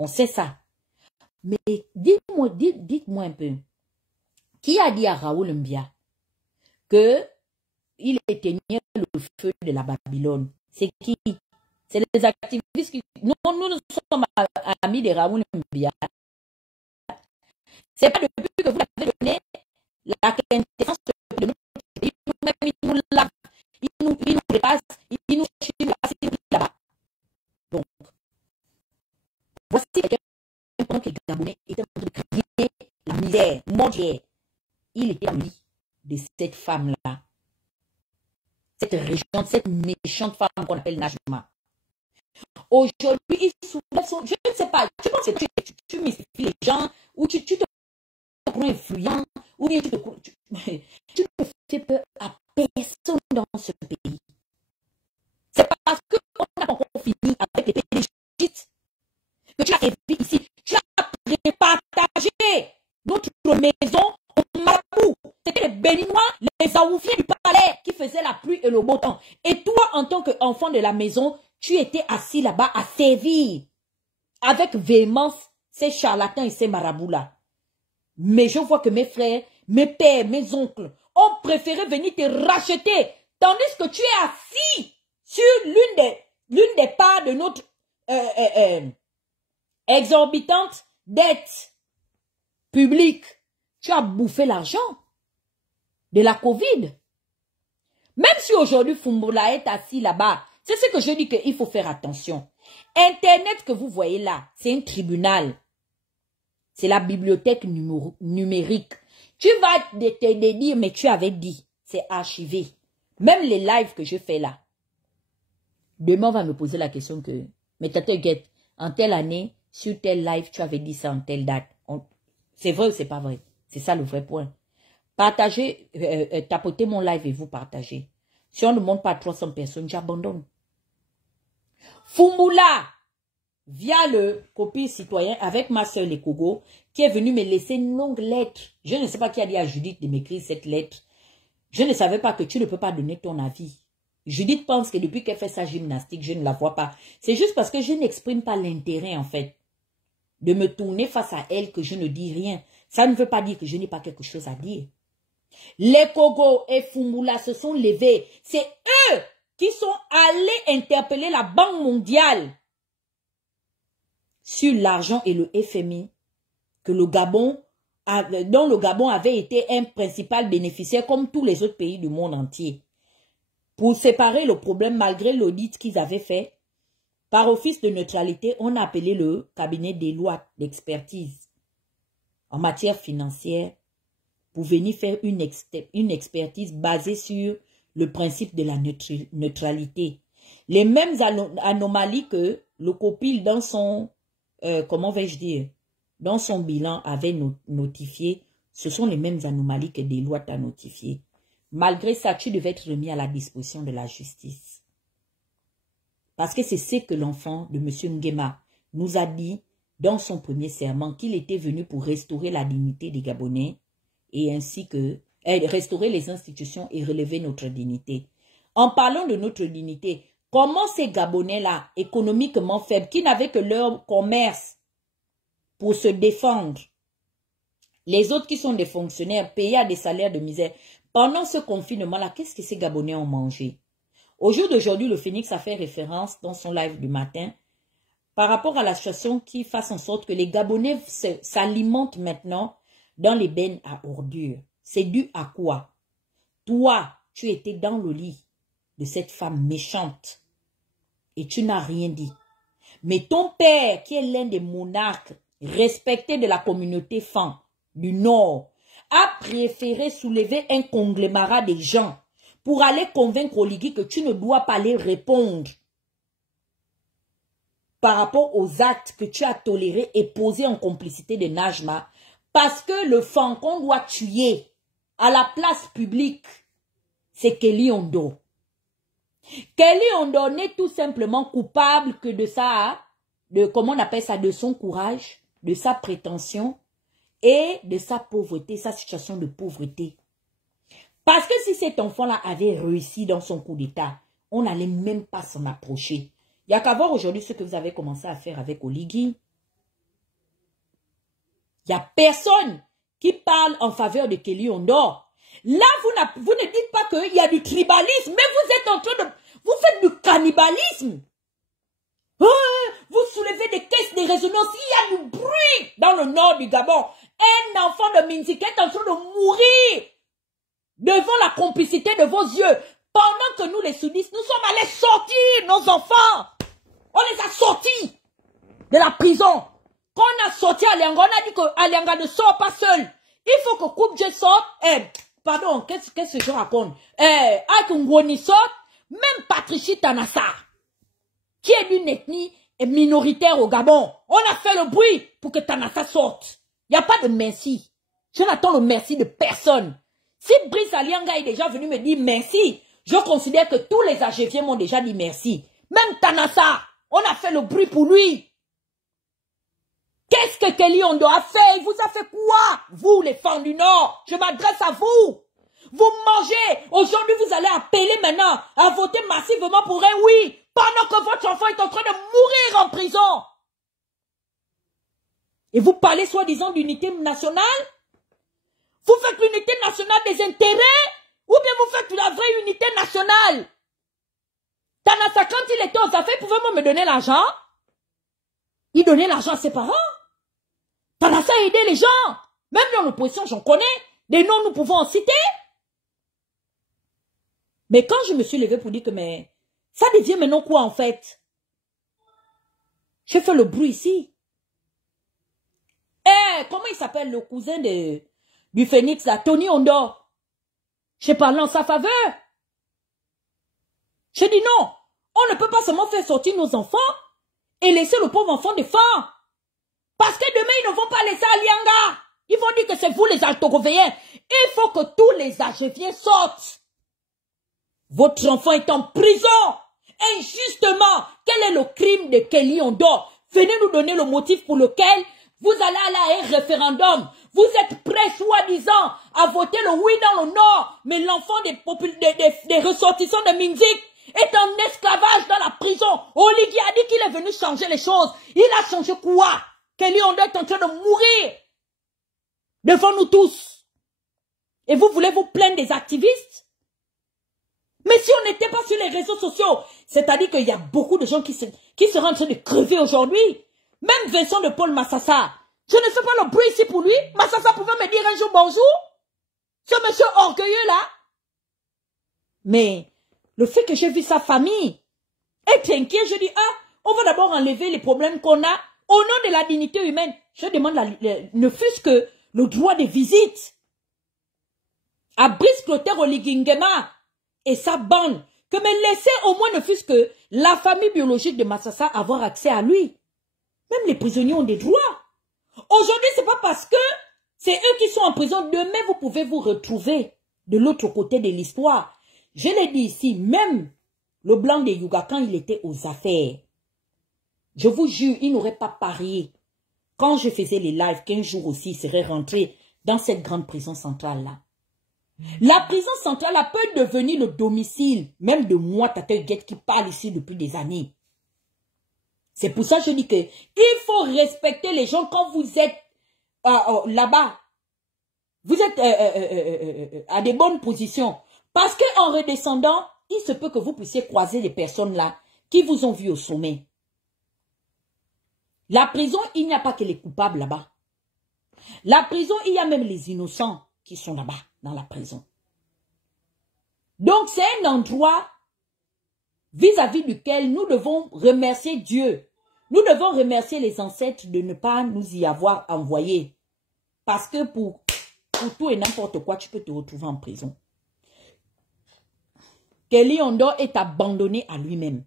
On sait ça. Mais dites-moi un peu. Qui a dit à Raoul Mbia que il éteignait le feu de la Babylone? C'est qui? C'est les activistes qui... nous sommes amis de Raoul Mbia. C'est pas depuis que vous avez donné la quintessence de notre pays. Il nous lave, il nous repasse, il nous là-bas. Donc, voici un point que les Gabonais étaient en train de crier la misère, mondiale. Il était ami de cette femme-là. Cette région, cette méchante femme qu'on appelle Najma. Aujourd'hui, ils soulèvent son... Je ne sais pas, tu penses que tu mystifies les gens, ou tu te prends influent, ou bien tu ne fais peur à personne dans ce pays. C'est parce qu'on n'a pas encore fini avec les pays d'Égypte que tu as élevé ici. Tu as prépartagé notre maison au Marabout. C'était les Béninois, les Aoufiens du palais qui faisaient la pluie et le beau temps. Et toi, en tant qu'enfant de la maison, tu étais assis là-bas à servir avec véhémence ces charlatans et ces marabouts-là. Mais je vois que mes frères, mes pères, mes oncles ont préféré venir te racheter, tandis que tu es assis sur l'une des parts de notre exorbitante dette publique. Tu as bouffé l'argent de la Covid. Même si aujourd'hui Fumbola est assis là-bas, c'est ce que je dis qu'il faut faire attention. Internet que vous voyez là, c'est un tribunal. C'est la bibliothèque numérique. Tu vas te dire, mais tu avais dit, c'est archivé. Même les lives que je fais là. Demain, on va me poser la question que, mais Tate Guette, en telle année, sur tel live, tu avais dit ça en telle date. C'est vrai ou c'est pas vrai? C'est ça le vrai point. Partagez, tapotez mon live et vous partagez. Si on ne monte pas à 300 personnes, j'abandonne. Fumbola, via le copie citoyen avec ma soeur Lekogo, qui est venue me laisser une longue lettre. Je ne sais pas qui a dit à Judith de m'écrire cette lettre. Je ne savais pas que tu ne peux pas donner ton avis. Judith pense que depuis qu'elle fait sa gymnastique, je ne la vois pas. C'est juste parce que je n'exprime pas l'intérêt, en fait, de me tourner face à elle que je ne dis rien. Ça ne veut pas dire que je n'ai pas quelque chose à dire. Les Kogo et Fumbola se sont levés. C'est eux qui sont allés interpeller la Banque mondiale sur l'argent et le FMI que le Gabon, dont le Gabon avait été un principal bénéficiaire comme tous les autres pays du monde entier. Pour séparer le problème malgré l'audit qu'ils avaient fait, par office de neutralité, on a appelé le cabinet des lois d'expertise en matière financière pour venir faire une expertise basée sur le principe de la neutralité. Les mêmes anomalies que le COPIL dans son, comment vais-je dire, dans son bilan avait notifié, ce sont les mêmes anomalies que Deloitte a notifiées. Malgré ça, tu devais être remis à la disposition de la justice. Parce que c'est ce que l'enfant de M. Nguema nous a dit dans son premier serment, qu'il était venu pour restaurer la dignité des Gabonais et ainsi que restaurer les institutions et relever notre dignité. En parlant de notre dignité, comment ces Gabonais-là, économiquement faibles, qui n'avaient que leur commerce pour se défendre, les autres qui sont des fonctionnaires payés à des salaires de misère, pendant ce confinement-là, qu'est-ce que ces Gabonais ont mangé? Au jour d'aujourd'hui, le Phoenix a fait référence dans son live du matin par rapport à la situation qui fasse en sorte que les Gabonais s'alimentent maintenant dans les bennes à ordures. C'est dû à quoi? Toi, tu étais dans le lit de cette femme méchante et tu n'as rien dit. Mais ton père, qui est l'un des monarques respectés de la communauté Fan du Nord, a préféré soulever un conglomérat de gens pour aller convaincre Oligui que tu ne dois pas les répondre par rapport aux actes que tu as tolérés et posés en complicité de Najma, parce que le fan qu'on doit tuer à la place publique, c'est Kelly Ondo. Kelly Ondo n'est tout simplement coupable que de ça, comment on appelle ça, de son courage, de sa prétention et de sa pauvreté, sa situation de pauvreté. Parce que si cet enfant-là avait réussi dans son coup d'État, on n'allait même pas s'en approcher. Il n'y a qu'à voir aujourd'hui ce que vous avez commencé à faire avec Oligui. Il n'y a personne qui parle en faveur de Kelly Ondor. Là, vous ne dites pas qu'il y a du tribalisme, mais vous êtes en train de... Vous faites du cannibalisme. Vous soulevez des caisses de résonance. Il y a du bruit dans le nord du Gabon. Un enfant de Minzik est en train de mourir devant la complicité de vos yeux. Pendant que nous, les sudistes, nous sommes allés sortir nos enfants. On les a sortis de la prison. Quand on a sorti Alianga, on a dit que Alianga ne sort pas seul. Il faut que Koubdje sorte. Pardon, qu'est-ce que je raconte? Akungwoni sorte. Même Patricia Tanassa, qui est d'une ethnie minoritaire au Gabon. On a fait le bruit pour que Tanassa sorte. Il n'y a pas de merci. Je n'attends le merci de personne. Si Brice Alianga est déjà venu me dire merci, je considère que tous les AGViens m'ont déjà dit merci. Même Tanassa, on a fait le bruit pour lui. Qu'est-ce que Kelly Ondor a fait? Il vous a fait quoi? Vous, les femmes du Nord, je m'adresse à vous. Vous mangez. Aujourd'hui, vous allez appeler maintenant à voter massivement pour un oui, pendant que votre enfant est en train de mourir en prison. Et vous parlez soi-disant d'unité nationale? Vous faites l'unité nationale des intérêts? Ou bien vous faites la vraie unité nationale? Tanassa, quand il était aux affaires, pouvez-vous me donner l'argent? Il donnait l'argent à ses parents. Tanassa a aidé les gens. Même dans l'opposition, j'en connais. Des noms, nous pouvons en citer. Mais quand je me suis levée pour dire que mais ça devient maintenant quoi en fait? J'ai fait le bruit ici. Comment il s'appelle le cousin du Phénix là, Tony Ondor? J'ai parlé en sa faveur. J'ai dit non, on ne peut pas seulement faire sortir nos enfants et laisser le pauvre enfant de faim. Parce que demain, ils ne vont pas laisser Alianga. Ils vont dire que c'est vous les Altogovéens. Il faut que tous les AGViens sortent. Votre enfant est en prison. Injustement. Quel est le crime de Kelly Ondor? Venez nous donner le motif pour lequel vous allez aller à un référendum. Vous êtes prêts, soi-disant, à voter le oui dans le Nord. Mais l'enfant des ressortissants de Minzik est en esclavage dans la prison. Oligui a dit qu'il est venu changer les choses. Il a changé quoi? Kelly Ondor est en train de mourir. Devant nous tous. Et vous voulez vous plaindre des activistes? Mais si on n'était pas sur les réseaux sociaux, c'est-à-dire qu'il y a beaucoup de gens qui seraient en train de crever aujourd'hui. Même Vincent de Paul Massassa. Je ne fais pas le bruit ici pour lui. Massassa pouvait me dire un jour bonjour. Ce monsieur orgueilleux là. Mais le fait que j'ai vu sa famille être inquiet, je dis, on va d'abord enlever les problèmes qu'on a au nom de la dignité humaine. Je demande ne fût-ce que le droit de visite à Brice Clotaire Oligingema et sa bande, que me laisser au moins ne fût-ce que la famille biologique de Massassa avoir accès à lui. Même les prisonniers ont des droits. Aujourd'hui, c'est pas parce que c'est eux qui sont en prison. Demain, vous pouvez vous retrouver de l'autre côté de l'histoire. Je l'ai dit ici, même le blanc de Yuga, quand il était aux affaires, je vous jure, il n'aurait pas parié. Quand je faisais les lives, qu'un jour aussi, il serait rentré dans cette grande prison centrale-là. La prison centrale peut devenir le domicile, même de moi, Tata Huguette, qui parle ici depuis des années. C'est pour ça que je dis que il faut respecter les gens quand vous êtes là-bas. Vous êtes à des bonnes positions. Parce qu'en redescendant, il se peut que vous puissiez croiser des personnes là qui vous ont vu au sommet. La prison, il n'y a pas que les coupables là-bas. La prison, il y a même les innocents qui sont là-bas, dans la prison. Donc, c'est un endroit vis-à-vis duquel nous devons remercier Dieu. Nous devons remercier les ancêtres de ne pas nous y avoir envoyés. Parce que pour tout et n'importe quoi, tu peux te retrouver en prison. Kelly Ondor est abandonné à lui-même.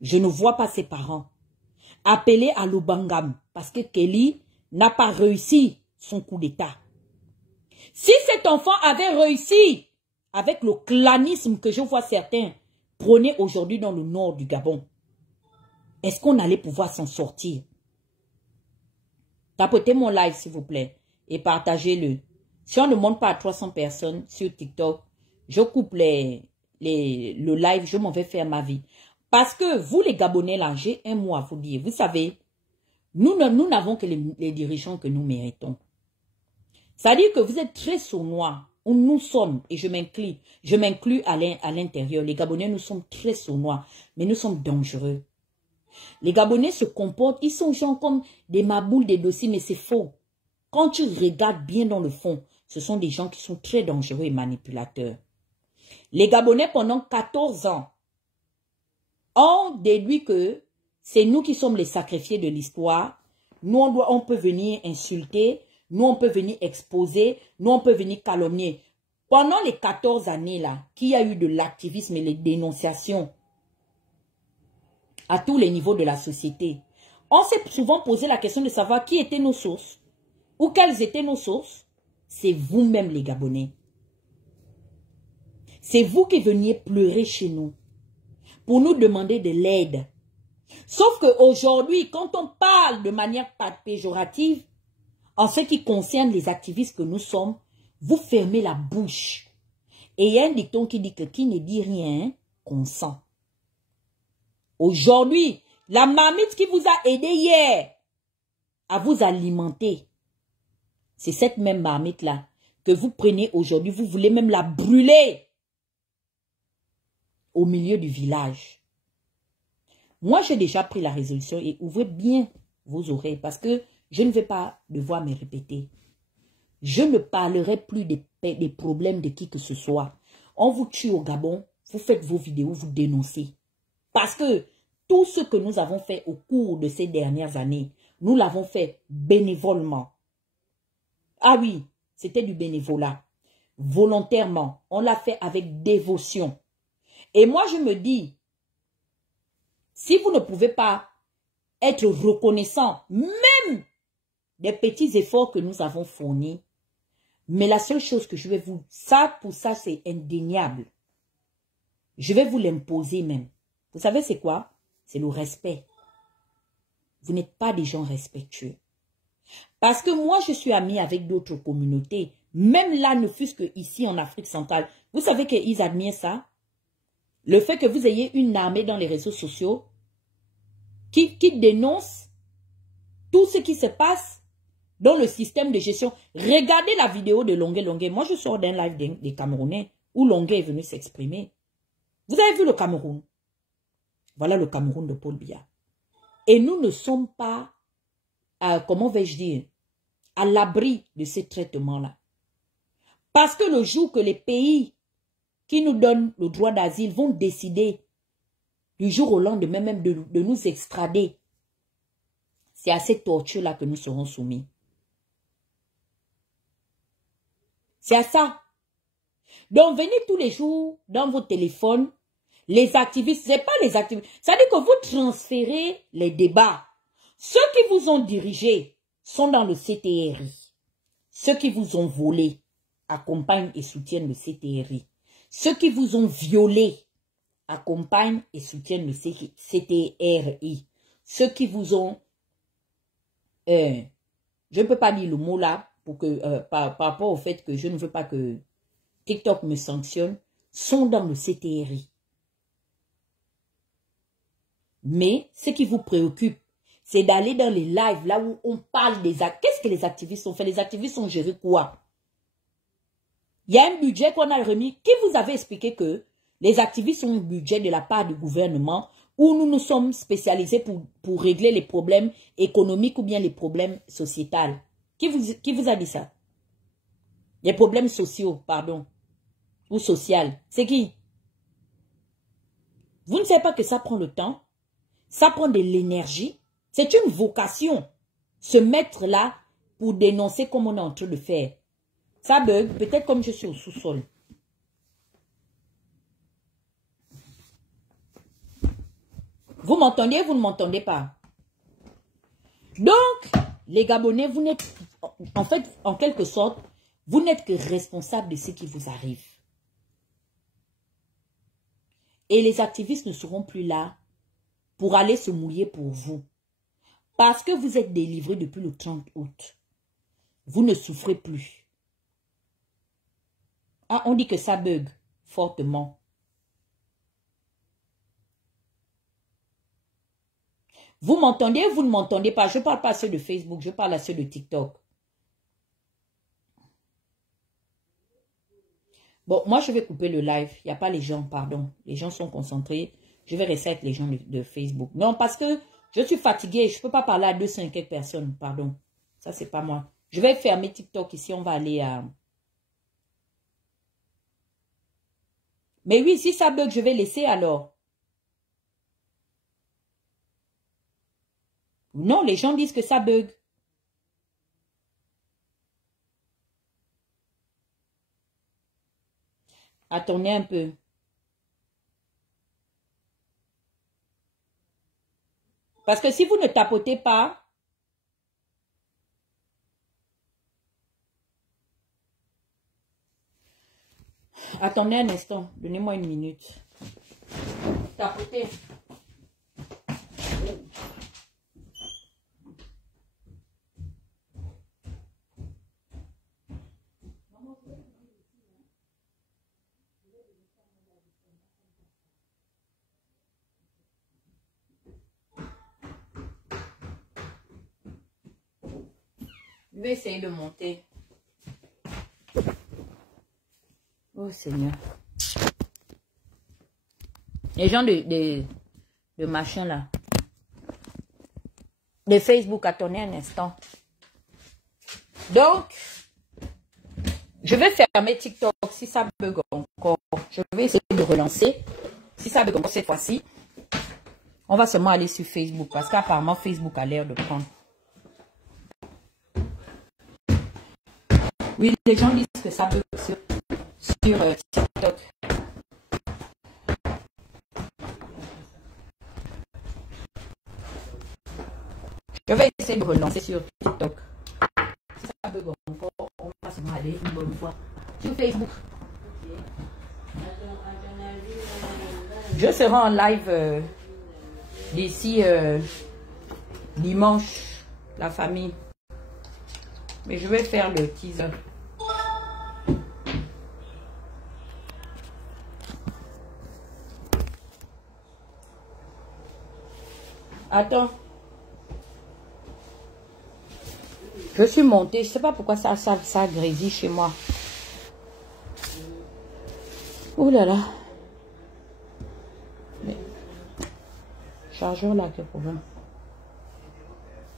Je ne vois pas ses parents. Appelé à l'Obangam parce que Kelly n'a pas réussi son coup d'État. Si cet enfant avait réussi avec le clanisme que je vois certains prôner aujourd'hui dans le nord du Gabon, est-ce qu'on allait pouvoir s'en sortir? Tapotez mon live s'il vous plaît et partagez-le. Si on ne monte pas à 300 personnes sur TikTok, je coupe le live, je m'en vais faire ma vie. Parce que vous les Gabonais là, j'ai un mot à vous dire. Vous savez, Nous n'avons que les dirigeants que nous méritons. C'est-à-dire que vous êtes très sournois, où nous sommes, et je m'inclus à l'intérieur. Les Gabonais, nous sommes très sournois, mais nous sommes dangereux. Les Gabonais se comportent, ils sont gens comme des maboules, des dossiers, mais c'est faux. Quand tu regardes bien dans le fond, ce sont des gens qui sont très dangereux et manipulateurs. Les Gabonais, pendant 14 ans, ont déduit que c'est nous qui sommes les sacrifiés de l'histoire. Nous, on peut venir insulter, nous, on peut venir exposer, nous, on peut venir calomnier. Pendant les 14 années là, qu'il y a eu de l'activisme et les dénonciations à tous les niveaux de la société, on s'est souvent posé la question de savoir qui étaient nos sources ou quelles étaient nos sources. C'est vous-même les Gabonais. C'est vous qui veniez pleurer chez nous pour nous demander de l'aide. Sauf qu'aujourd'hui, quand on parle de manière pas péjorative, en ce qui concerne les activistes que nous sommes, vous fermez la bouche. Et il y a un dicton qui dit que qui ne dit rien consent. Aujourd'hui, la marmite qui vous a aidé hier à vous alimenter, c'est cette même marmite-là que vous prenez aujourd'hui, vous voulez même la brûler au milieu du village. Moi, j'ai déjà pris la résolution et ouvrez bien vos oreilles parce que je ne vais pas devoir me répéter. Je ne parlerai plus des problèmes de qui que ce soit. On vous tue au Gabon, vous faites vos vidéos, vous dénoncez. Parce que tout ce que nous avons fait au cours de ces dernières années, nous l'avons fait bénévolement. Ah oui, c'était du bénévolat. Volontairement, on l'a fait avec dévotion. Et moi, je me dis, si vous ne pouvez pas être reconnaissant, même des petits efforts que nous avons fournis, mais la seule chose que je vais vous... pour ça, c'est indéniable. Je vais vous l'imposer même. Vous savez, c'est quoi? C'est le respect. Vous n'êtes pas des gens respectueux. Parce que moi, je suis amie avec d'autres communautés. Même là, ne fût-ce qu'ici en Afrique centrale. Vous savez qu'ils admirent ça? Le fait que vous ayez une armée dans les réseaux sociaux qui dénonce tout ce qui se passe dans le système de gestion. Regardez la vidéo de Longué Longué. Moi, je sors d'un live des Camerounais où Longué est venu s'exprimer. Vous avez vu le Cameroun? Voilà le Cameroun de Paul Biya. Et nous ne sommes pas, comment vais-je dire, à l'abri de ces traitements-là. Parce que le jour que les pays qui nous donnent le droit d'asile vont décider du jour au lendemain même de nous extrader, c'est à ces tortures-là que nous serons soumis. C'est à ça. Donc, venez tous les jours dans vos téléphones, les activistes, ce n'est pas les activistes. Ça veut dire que vous transférez les débats. Ceux qui vous ont dirigé sont dans le CTRI. Ceux qui vous ont volé accompagnent et soutiennent le CTRI. Ceux qui vous ont violé accompagnent et soutiennent le CTRI. Ceux qui vous ont... je ne peux pas dire le mot là pour que, par rapport au fait que je ne veux pas que TikTok me sanctionne, sont dans le CTRI. Mais ce qui vous préoccupe, c'est d'aller dans les lives là où on parle des actes. Qu'est-ce que les activistes ont fait? Les activistes ont géré quoi? Il y a un budget qu'on a remis. Qui vous avait expliqué que les activistes ont un budget de la part du gouvernement où nous nous sommes spécialisés pour régler les problèmes économiques ou bien les problèmes sociétals? Qui vous a dit ça? Les problèmes sociaux, pardon. Ou sociaux. C'est qui? Vous ne savez pas que ça prend le temps? Ça prend de l'énergie. C'est une vocation. Se mettre là pour dénoncer comme on est en train de faire. Ça bug, peut-être comme je suis au sous-sol. Vous m'entendez, vous ne m'entendez pas? Donc, les Gabonais, vous n'êtes, en fait, en quelque sorte, vous n'êtes que responsable de ce qui vous arrive. Et les activistes ne seront plus là pour aller se mouiller pour vous. Parce que vous êtes délivrés depuis le 30 août. Vous ne souffrez plus. Ah, on dit que ça bug fortement. Vous m'entendez, vous ne m'entendez pas. Je ne parle pas à ceux de Facebook, je parle à ceux de TikTok. Bon, moi, je vais couper le live. Il n'y a pas les gens, pardon. Les gens sont concentrés. Je vais rester avec les gens de Facebook. Non, parce que je suis fatiguée. Je ne peux pas parler à 200 et quelques personnes, pardon. Ça, c'est pas moi. Je vais fermer TikTok ici. On va aller à... Mais oui, si ça bug, je vais laisser alors. Non, les gens disent que ça bug. Attendez un peu. Parce que si vous ne tapotez pas... Attendez un instant. Donnez-moi une minute. Tapotez. Je vais essayer de monter. Oh Seigneur. Les gens de machin là. De Facebook, attendez un instant. Donc, je vais fermer TikTok si ça bug encore. Je vais essayer de relancer. Si ça bug encore cette fois-ci, on va seulement aller sur Facebook parce qu'apparemment Facebook a l'air de prendre. Oui, les gens disent que ça bug sur TikTok. Je vais essayer de relancer sur TikTok. Si ça bug encore, on va seulement aller une bonne fois sur Facebook. Je serai en live d'ici dimanche, la famille. Mais je vais faire le teaser. Attends. Je suis montée. Je ne sais pas pourquoi ça grésille chez moi. Ouh là là. Mais, chargeur là, quel problème.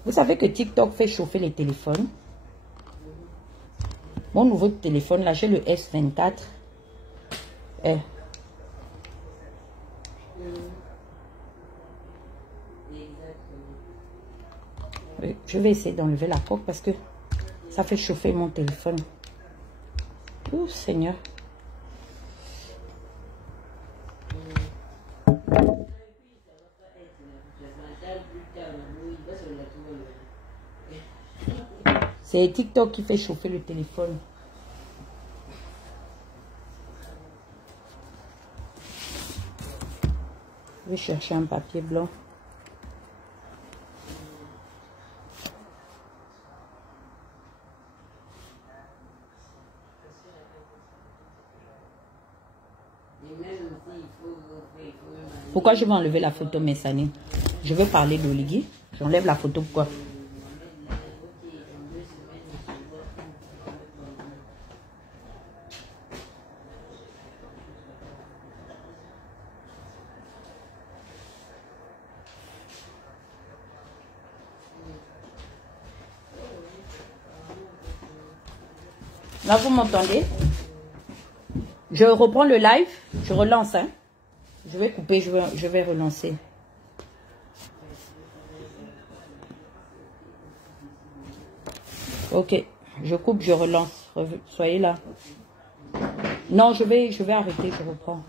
Vous savez que TikTok fait chauffer les téléphones. Mon nouveau téléphone, là, j'ai le S24. Je vais essayer d'enlever la coque parce que ça fait chauffer mon téléphone. Oh Seigneur. C'est TikTok qui fait chauffer le téléphone. Je vais chercher un papier blanc. Pourquoi je vais enlever la photo Messani? Je vais parler d'Oligui. J'enlève la photo, pourquoi? Là, vous m'entendez? Je reprends le live. Je relance. Hein? Je vais couper, je vais relancer. Ok. Je coupe, je relance. Soyez là. Non, je vais arrêter, je reprends.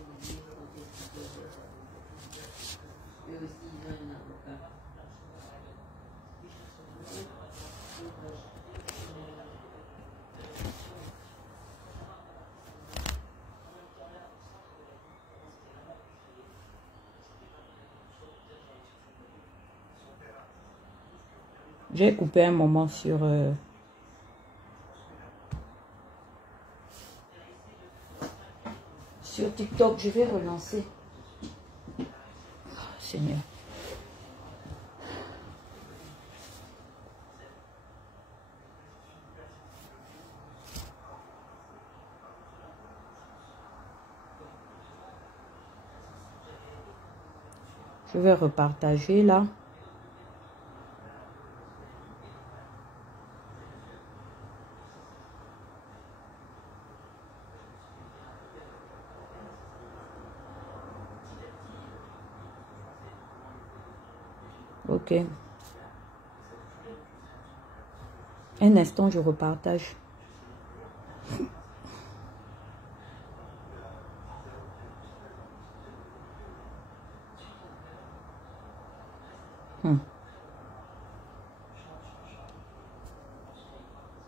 J'ai coupé un moment sur... sur TikTok, je vais relancer. Oh, Seigneur. Je vais repartager là. Ok. Un instant, je repartage.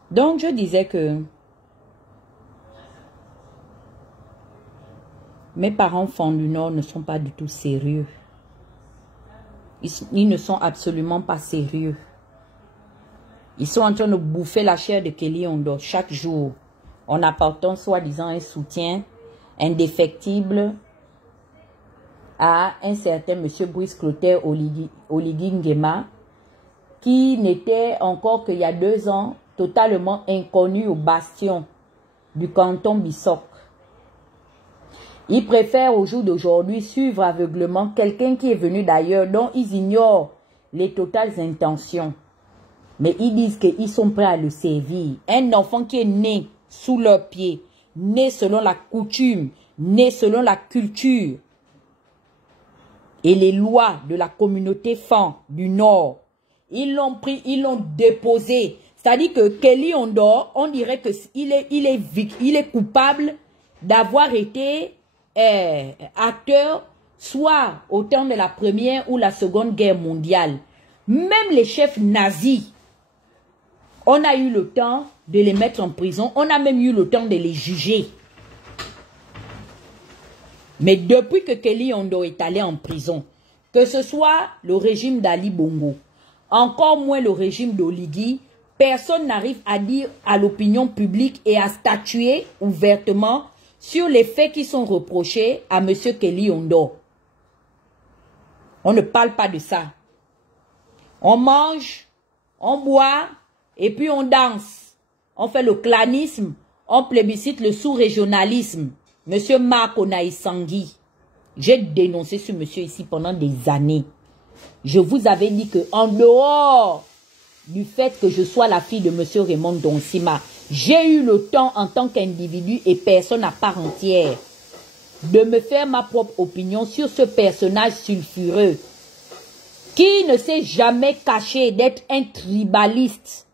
Donc, je disais que mes parents Fonds du Nord ne sont pas du tout sérieux. Ils ne sont absolument pas sérieux. Ils sont en train de bouffer la chair de Kelly Ondo chaque jour en apportant soi-disant un soutien indéfectible à un certain monsieur Brice Clotaire Oligui Nguema qui n'était encore qu'il y a 2 ans totalement inconnu au bastion du canton Bissok. Ils préfèrent au jour d'aujourd'hui suivre aveuglement quelqu'un qui est venu d'ailleurs dont ils ignorent les totales intentions. Mais ils disent qu'ils sont prêts à le servir. Un enfant qui est né sous leurs pieds, né selon la coutume, né selon la culture et les lois de la communauté Fan du Nord. Ils l'ont pris, ils l'ont déposé. C'est-à-dire que Kelly Ondo, on dirait qu'il est coupable d'avoir été acteur soit au temps de la Première ou la Seconde Guerre mondiale. Même les chefs nazis, on a eu le temps de les mettre en prison. On a même eu le temps de les juger. Mais depuis que Kelly Ondo est allé en prison, que ce soit le régime d'Ali Bongo, encore moins le régime d'Oligui, personne n'arrive à dire à l'opinion publique et à statuer ouvertement sur les faits qui sont reprochés à M. Kelly Ondo. On ne parle pas de ça. On mange, on boit, et puis on danse. On fait le clanisme, on plébiscite le sous-régionalisme. Monsieur Marc Onaïsangui, j'ai dénoncé ce monsieur ici pendant des années. Je vous avais dit que en dehors du fait que je sois la fille de monsieur Raymond Donsima, j'ai eu le temps en tant qu'individu et personne à part entière de me faire ma propre opinion sur ce personnage sulfureux qui ne s'est jamais caché d'être un tribaliste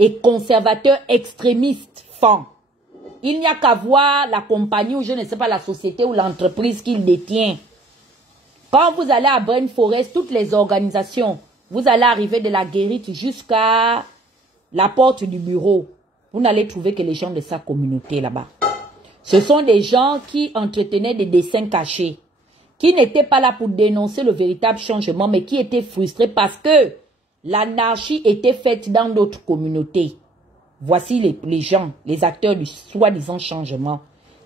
et conservateur extrémiste Fan. Il n'y a qu'à voir la compagnie ou je ne sais pas la société ou l'entreprise qu'il détient. Quand vous allez à Brain Forest, toutes les organisations, vous allez arriver de la guérite jusqu'à la porte du bureau. Vous n'allez trouver que les gens de sa communauté là-bas. Ce sont des gens qui entretenaient des dessins cachés, qui n'étaient pas là pour dénoncer le véritable changement, mais qui étaient frustrés parce que l'anarchie était faite dans d'autres communautés. Voici les gens, les acteurs du soi-disant changement,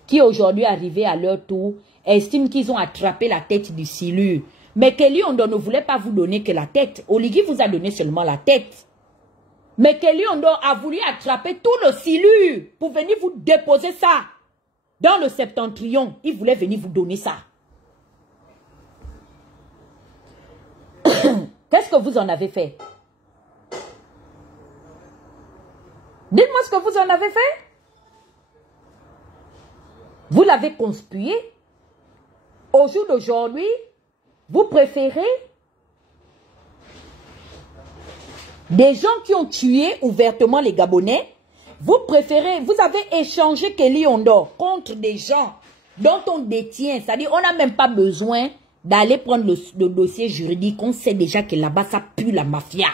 qui aujourd'hui arrivés à leur tour, estiment qu'ils ont attrapé la tête du silure. Mais Kelly Ondo ne voulait pas vous donner que la tête. Oligui vous a donné seulement la tête. Mais Kelly Ondo a voulu attraper tout le silure pour venir vous déposer ça. Dans le septentrion, il voulait venir vous donner ça. Qu'est-ce que vous en avez fait? Dites-moi ce que vous en avez fait. Vous l'avez conspué. Au jour d'aujourd'hui, vous préférez des gens qui ont tué ouvertement les Gabonais. Vous préférez, vous avez échangé Kelly Ondo contre des gens dont on détient. C'est-à-dire, on n'a même pas besoin d'aller prendre le dossier juridique. On sait déjà que là-bas, ça pue la mafia.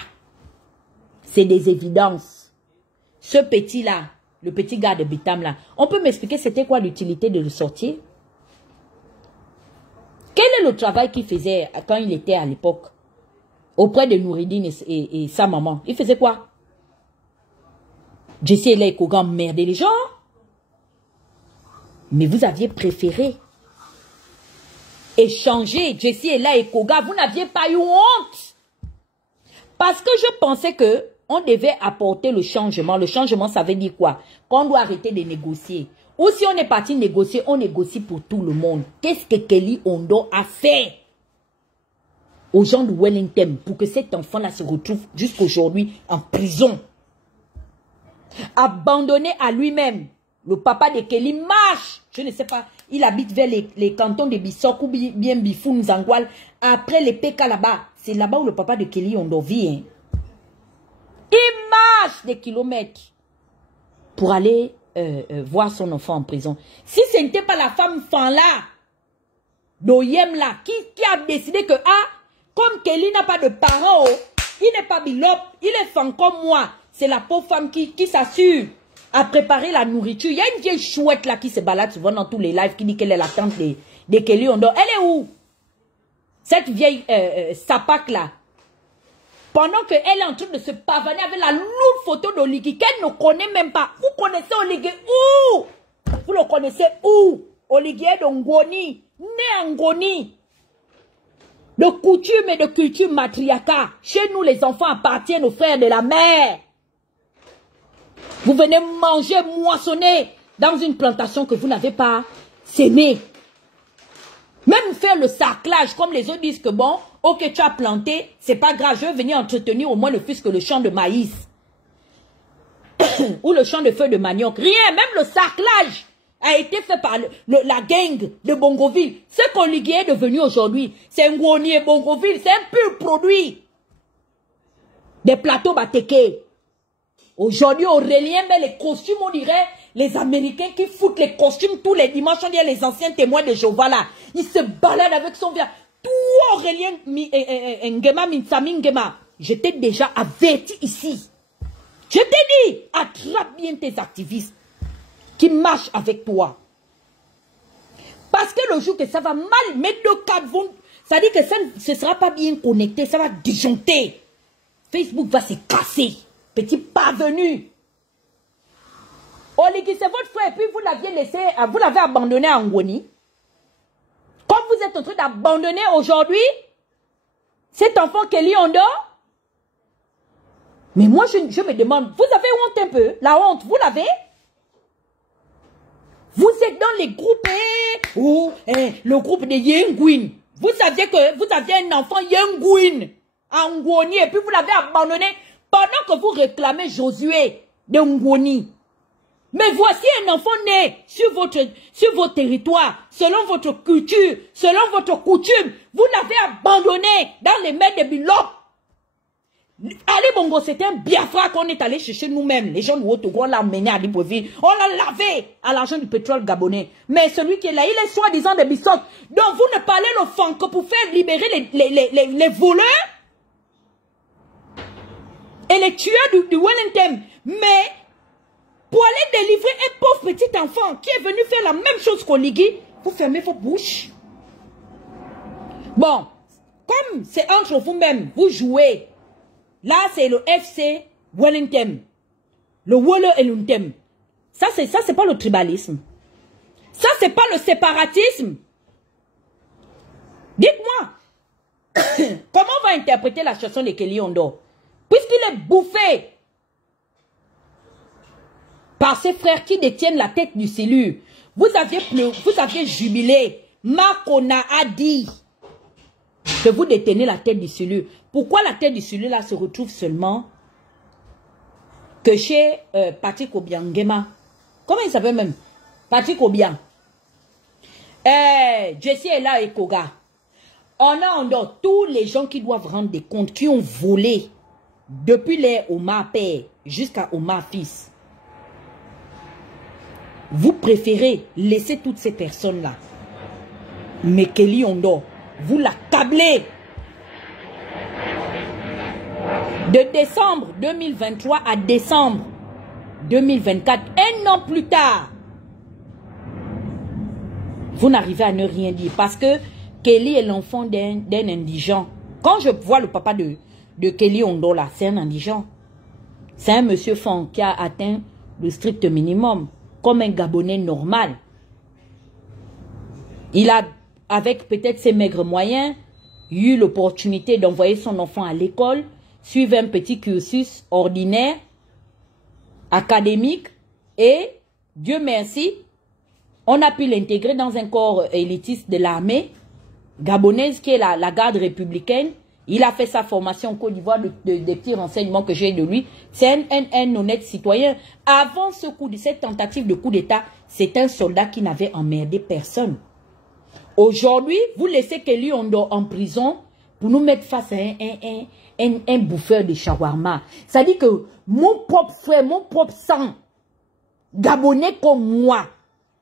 C'est des évidences. Ce petit-là, le petit gars de Bitam là, on peut m'expliquer c'était quoi l'utilité de le sortir? Quel est le travail qu'il faisait quand il était à l'époque auprès de Nouridine et sa maman? Il faisait quoi? Jessie et Koga emmerder les gens. Mais vous aviez préféré échanger Jessie et Koga. Vous n'aviez pas eu honte. Parce que je pensais que on devait apporter le changement. Le changement, ça veut dire quoi? Qu'on doit arrêter de négocier. Ou si on est parti négocier, on négocie pour tout le monde. Qu'est-ce que Kelly Ondo a fait? aux gens de Wellington pour que cet enfant-là se retrouve jusqu'aujourd'hui en prison. Abandonné à lui-même. Le papa de Kelly marche. Je ne sais pas. Il habite vers les cantons de Bissok ou bien Bifoun, Zangwal. Après les PK là-bas. C'est là-bas où le papa de Kelly Yondo vit. Hein. Il marche des kilomètres pour aller voir son enfant en prison. Si ce n'était pas la femme fan là, d'Oyem là, qui a décidé que, comme Kelly n'a pas de parents, il n'est pas bilop, il est fan comme moi. C'est la pauvre femme qui s'assure à préparer la nourriture. Il y a une vieille chouette là qui se balade souvent dans tous les lives qui dit qu'elle est la tante de Kelly Yondo. Elle est où? Cette vieille sapac là. Pendant qu'elle est en train de se pavaner avec la lourde photo d'Oligui qu'elle ne connaît même pas. Vous connaissez Oligui où? Vous le connaissez où? Oligui est de Ngoni, né en Ngoni. De coutume et de culture matriarcat. Chez nous, les enfants appartiennent aux frères de la mère. Vous venez manger, moissonner dans une plantation que vous n'avez pas sémée. Même faire le sarclage, comme les autres disent que bon, ok, tu as planté, c'est pas grave, je vais venir entretenir au moins le plus que le champ de maïs. Ou le champ de feuilles de manioc. Rien, même le sarclage a été fait par la gang de Bongoville. Ce qu'Oligui est devenu aujourd'hui, c'est un Ngoni Bongoville, c'est un pur produit. Des plateaux Bateke. Aujourd'hui, Aurélien met les costumes, on dirait les Américains qui foutent les costumes tous les dimanches, on dirait les anciens témoins de Jéhovah là. Ils se baladent avec son verre. Tout Aurélien Ngema, Minsami Ngema. Je t'ai déjà averti ici. Je t'ai dit, attrape bien tes activistes qui marchent avec toi. Parce que le jour que ça va mal, mettre le cadre, ça dit que ça ne sera pas bien connecté, ça va disjoncter. Facebook va se casser. Petit parvenu. Oligui, c'est votre frère, et puis vous l'aviez laissé, vous l'avez abandonné à Ngoni. Comme vous êtes en train d'abandonner aujourd'hui cet enfant Kelly Yondo. Mais moi, je me demande, vous avez honte un peu? La honte, vous l'avez? Vous êtes dans les groupes, le groupe de Yenguin. Vous saviez que vous aviez un enfant Yenguin à Ngoni, et puis vous l'avez abandonné pendant que vous réclamez Josué de Ngoni. Mais voici un enfant né sur votre territoire, selon votre culture, selon votre coutume. Vous l'avez abandonné dans les mains de Bilop. Ali Bongo, c'était un Biafra qu'on est allé chercher nous-mêmes. Les gens de Ouotogo, on l'a emmené à Libreville. On l'a lavé à l'argent du pétrole gabonais. Mais celui qui est là, il est soi-disant des Bissok. Donc vous ne parlez le fond que pour faire libérer les voleurs et les tueurs du Wellington. Mais pour aller délivrer un pauvre petit enfant qui est venu faire la même chose qu'Oligui, vous fermez vos bouches. Bon, comme c'est entre vous-même, vous jouez. Là, c'est le FC Wellington. Le Wolo et l'Untem. Ça, c'est pas le tribalisme. Ça, c'est pas le séparatisme. Dites-moi, comment on va interpréter la chanson de Kelly Yondo? Puisqu'il est bouffé par ses frères qui détiennent la tête du cellule. Vous aviez jubilé. Makona a dit que vous détenez la tête du cellule. Pourquoi la tête du cellule là se retrouve seulement que chez Patrick Obiangema? Comment il s'appelle même? Patrick Obiang. Jessie est là et Koga. On a en dehors tous les gens qui doivent rendre des comptes, qui ont volé depuis les Omar père jusqu'à Omar fils. Vous préférez laisser toutes ces personnes-là. Mais Kelly Yondo, vous l'accablez. De décembre 2023 à décembre 2024, un an plus tard, vous n'arrivez à ne rien dire. Parce que Kelly est l'enfant d'un indigent. Quand je vois le papa de Kelly Yondo là, c'est un indigent. C'est un monsieur fond qui a atteint le strict minimum. Comme un Gabonais normal. Il a, avec peut-être ses maigres moyens, eu l'opportunité d'envoyer son enfant à l'école, suivre un petit cursus ordinaire, académique, et, Dieu merci, on a pu l'intégrer dans un corps élitiste de l'armée, gabonaise qui est la garde républicaine. Il a fait sa formation en Côte d'Ivoire, des petits renseignements que j'ai de lui. C'est un honnête citoyen. Avant cette tentative de coup d'État, c'est un soldat qui n'avait emmerdé personne. Aujourd'hui, vous laissez Kelly Ondo en prison pour nous mettre face à un bouffeur de shawarma. Ça dit que mon propre frère, mon propre sang, Gabonais comme moi,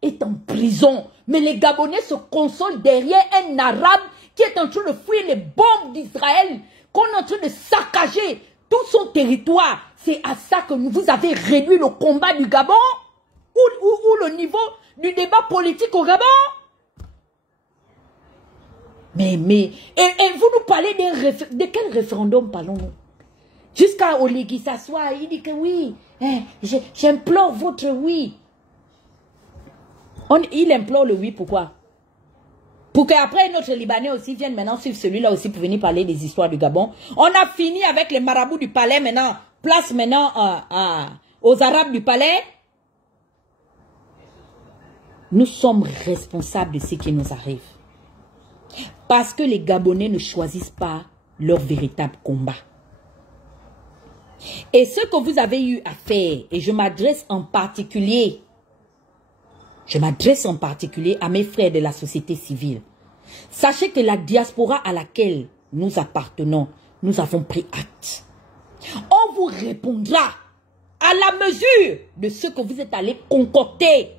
est en prison. Mais les Gabonais se consolent derrière un Arabe qui est en train de fouiller les bombes d'Israël, qu'on est en train de saccager tout son territoire. C'est à ça que vous avez réduit le combat du Gabon ou le niveau du débat politique au Gabon. Et vous nous parlez de quel référendum parlons-nous? Jusqu'à Oligui s'assoit, il dit que oui, j'implore votre oui. Il implore le oui, pourquoi? Pour qu'après notre Libanais aussi vienne maintenant suivre celui-là aussi pour venir parler des histoires du Gabon. On a fini avec les marabouts du palais maintenant. Place maintenant aux Arabes du palais. Nous sommes responsables de ce qui nous arrive. Parce que les Gabonais ne choisissent pas leur véritable combat. Et ce que vous avez eu à faire, et je m'adresse en particulier à mes frères de la société civile. Sachez que la diaspora à laquelle nous appartenons, nous avons pris acte. On vous répondra à la mesure de ce que vous êtes allés concocter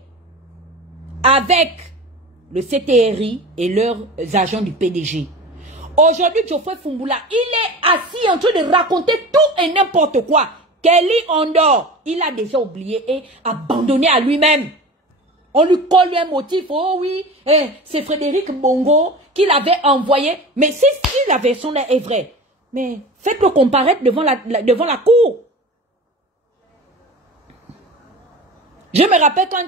avec le CTRI et leurs agents du PDG. Aujourd'hui, Geoffrey Foumbula, il est assis en train de raconter tout et n'importe quoi. Kelly Ondor, il a déjà oublié et abandonné à lui-même. On lui colle un motif. Oh oui, c'est Frédéric Bongo qui l'avait envoyé. Mais si la version là est vraie, mais faites-le comparaître devant la cour. Je me rappelle quand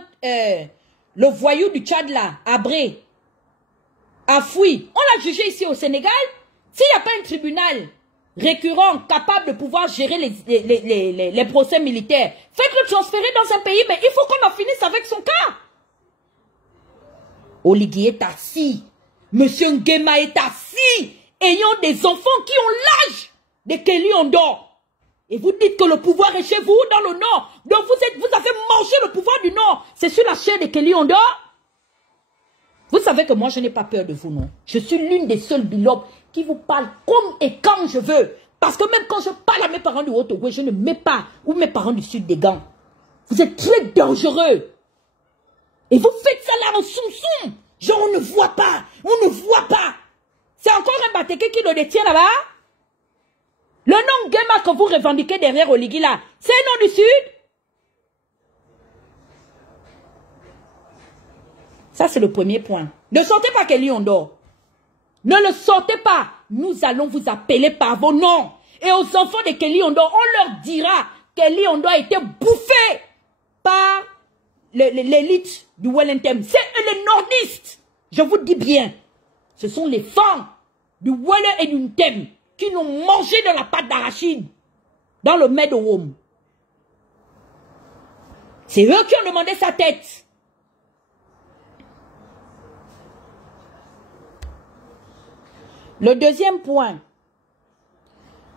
le voyou du Tchad là, Abré, a fui. On l'a jugé ici au Sénégal. S'il n'y a pas un tribunal récurrent capable de pouvoir gérer les procès militaires, faites-le transférer dans un pays, mais il faut qu'on en finisse avec son cas. Oligui est assis. Monsieur Nguema est assis, ayant des enfants qui ont l'âge de Kelly Ondor. Et vous dites que le pouvoir est chez vous, dans le Nord. Donc vous avez mangé le pouvoir du Nord. C'est sur la chair de Kelly Ondor. Vous savez que moi, je n'ai pas peur de vous, non. Je suis l'une des seules bilobes qui vous parle comme et quand je veux. Parce que même quand je parle à mes parents du Haut-Togo, je ne mets pas, ou mes parents du Sud des gants. Vous êtes très dangereux. Et vous faites ça là en soum-soum. Genre, on ne voit pas. On ne voit pas. C'est encore un Batéké qui le détient là-bas. Le nom Nguema que vous revendiquez derrière Oligui là, c'est un nom du Sud. Ça, c'est le premier point. Ne sortez pas Kelly Ondor. Ne le sortez pas. Nous allons vous appeler par vos noms. Et aux enfants de Kelly Ondor, on leur dira Kelly Ondor a été bouffé par l'élite du Wellington. C'est les nordistes. Je vous dis bien. Ce sont les femmes du Wellington et du Ntem qui nous mangé de la pâte d'arachide dans le Medowom. C'est eux qui ont demandé sa tête. Le deuxième point,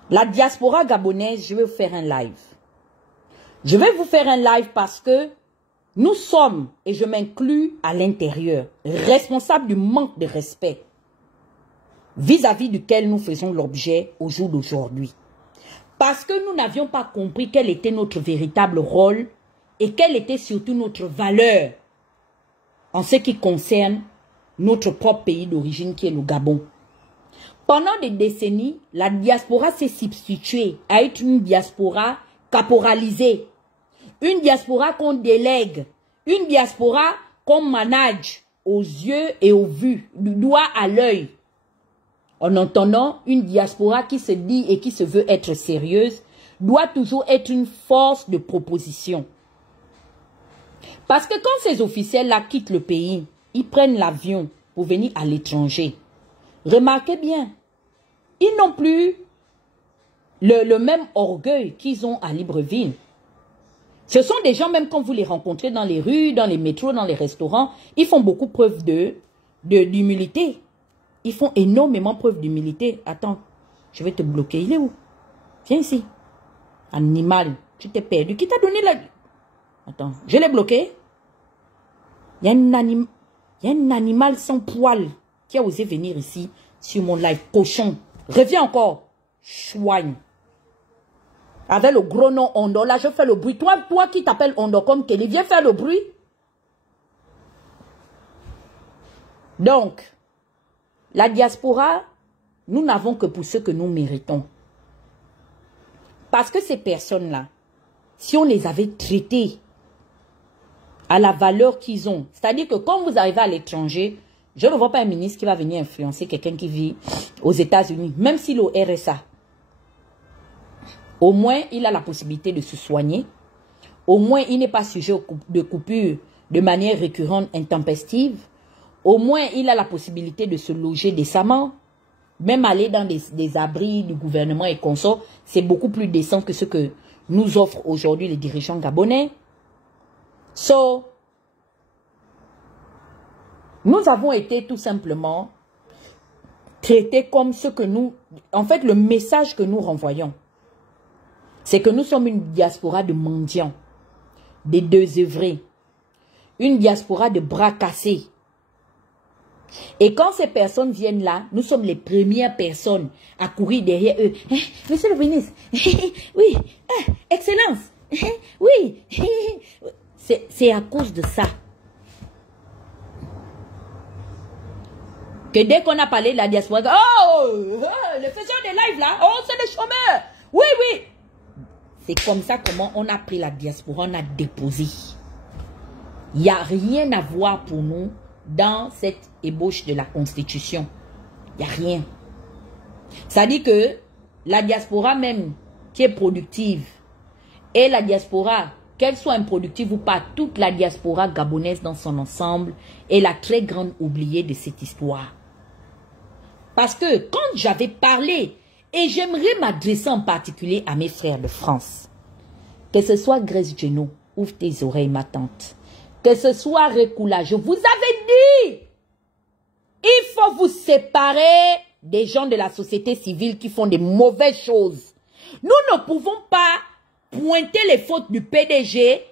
la diaspora gabonaise, je vais vous faire un live. Je vais vous faire un live parce que nous sommes, et je m'inclus à l'intérieur, responsables du manque de respect vis-à-vis duquel nous faisons l'objet au jour d'aujourd'hui. Parce que nous n'avions pas compris quel était notre véritable rôle et quelle était surtout notre valeur en ce qui concerne notre propre pays d'origine qui est le Gabon. Pendant des décennies, la diaspora s'est substituée à être une diaspora caporalisée, une diaspora qu'on délègue, une diaspora qu'on manage aux yeux et aux vues, du doigt à l'œil. En entendant, une diaspora qui se dit et qui se veut être sérieuse doit toujours être une force de proposition. Parce que quand ces officiels-là quittent le pays, ils prennent l'avion pour venir à l'étranger. Remarquez bien, ils n'ont plus le même orgueil qu'ils ont à Libreville. Ce sont des gens, même quand vous les rencontrez dans les rues, dans les métros, dans les restaurants, ils font beaucoup preuve d'humilité. ils font énormément preuve d'humilité. Attends, je vais te bloquer. Il est où? Viens ici. Animal, tu t'es perdu. Qui t'a donné la... Attends, je l'ai bloqué. Il y a un animal sans poil qui a osé venir ici sur mon live. Cochon. Reviens encore. Chouigne. Avec le gros nom Ondo, là, je fais le bruit. Toi qui t'appelles Ondo comme Kelly, viens faire le bruit. Donc, la diaspora, nous n'avons que pour ce que nous méritons. Parce que ces personnes-là, si on les avait traitées à la valeur qu'ils ont, c'est-à-dire que quand vous arrivez à l'étranger, je ne vois pas un ministre qui va venir influencer quelqu'un qui vit aux États-Unis, même s'il est au RSA. Au moins, il a la possibilité de se soigner. Au moins, il n'est pas sujet de coupure de manière récurrente, intempestive. Au moins, il a la possibilité de se loger décemment. Même aller dans des abris du gouvernement et consorts, c'est beaucoup plus décent que ce que nous offrent aujourd'hui les dirigeants gabonais. So, nous avons été tout simplement traités comme ce que nous... En fait, le message que nous renvoyons, c'est que nous sommes une diaspora de mendiants, des désœuvrés, une diaspora de bras cassés. Et quand ces personnes viennent là, nous sommes les premières personnes à courir derrière eux. Monsieur le ministre, oui, Excellence, oui, c'est à cause de ça que dès qu'on a parlé de la diaspora, les faiseurs des lives là, c'est des chômeurs, oui, oui. C'est comme ça comment on a pris la diaspora, on a déposé. Il n'y a rien à voir pour nous dans cette ébauche de la Constitution. Il n'y a rien. Ça dit que la diaspora même qui est productive et la diaspora, qu'elle soit improductive ou pas, toute la diaspora gabonaise dans son ensemble est la très grande oubliée de cette histoire. Parce que quand j'avais parlé, et j'aimerais m'adresser en particulier à mes frères de France, que ce soit Grace Geno, ouvre tes oreilles ma tante, que ce soit Rekula, je vous avais dit, il faut vous séparer des gens de la société civile qui font des mauvaises choses. Nous ne pouvons pas pointer les fautes du PDG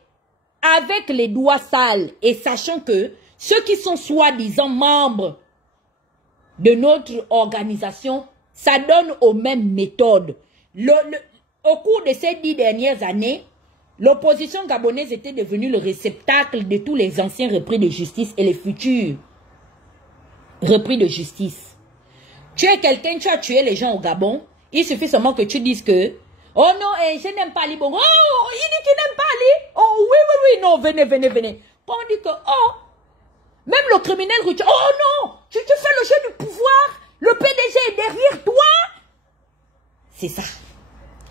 avec les doigts sales et sachant que ceux qui sont soi-disant membres de notre organisation, ça donne aux mêmes méthodes. Au cours de ces 10 dernières années, l'opposition gabonaise était devenue le réceptacle de tous les anciens repris de justice et les futurs repris de justice. Tu es quelqu'un, tu as tué les gens au Gabon, il suffit seulement que tu dises que oh non, je n'aime pas Ali Bongo. Oh, il dit qu'il n'aime pas Ali. Oh oui, oui, oui, non, venez, venez, venez. Quand on dit que, oh, même le criminel, oh non, tu fais le jeu du pouvoir, le PDG est derrière toi. C'est ça.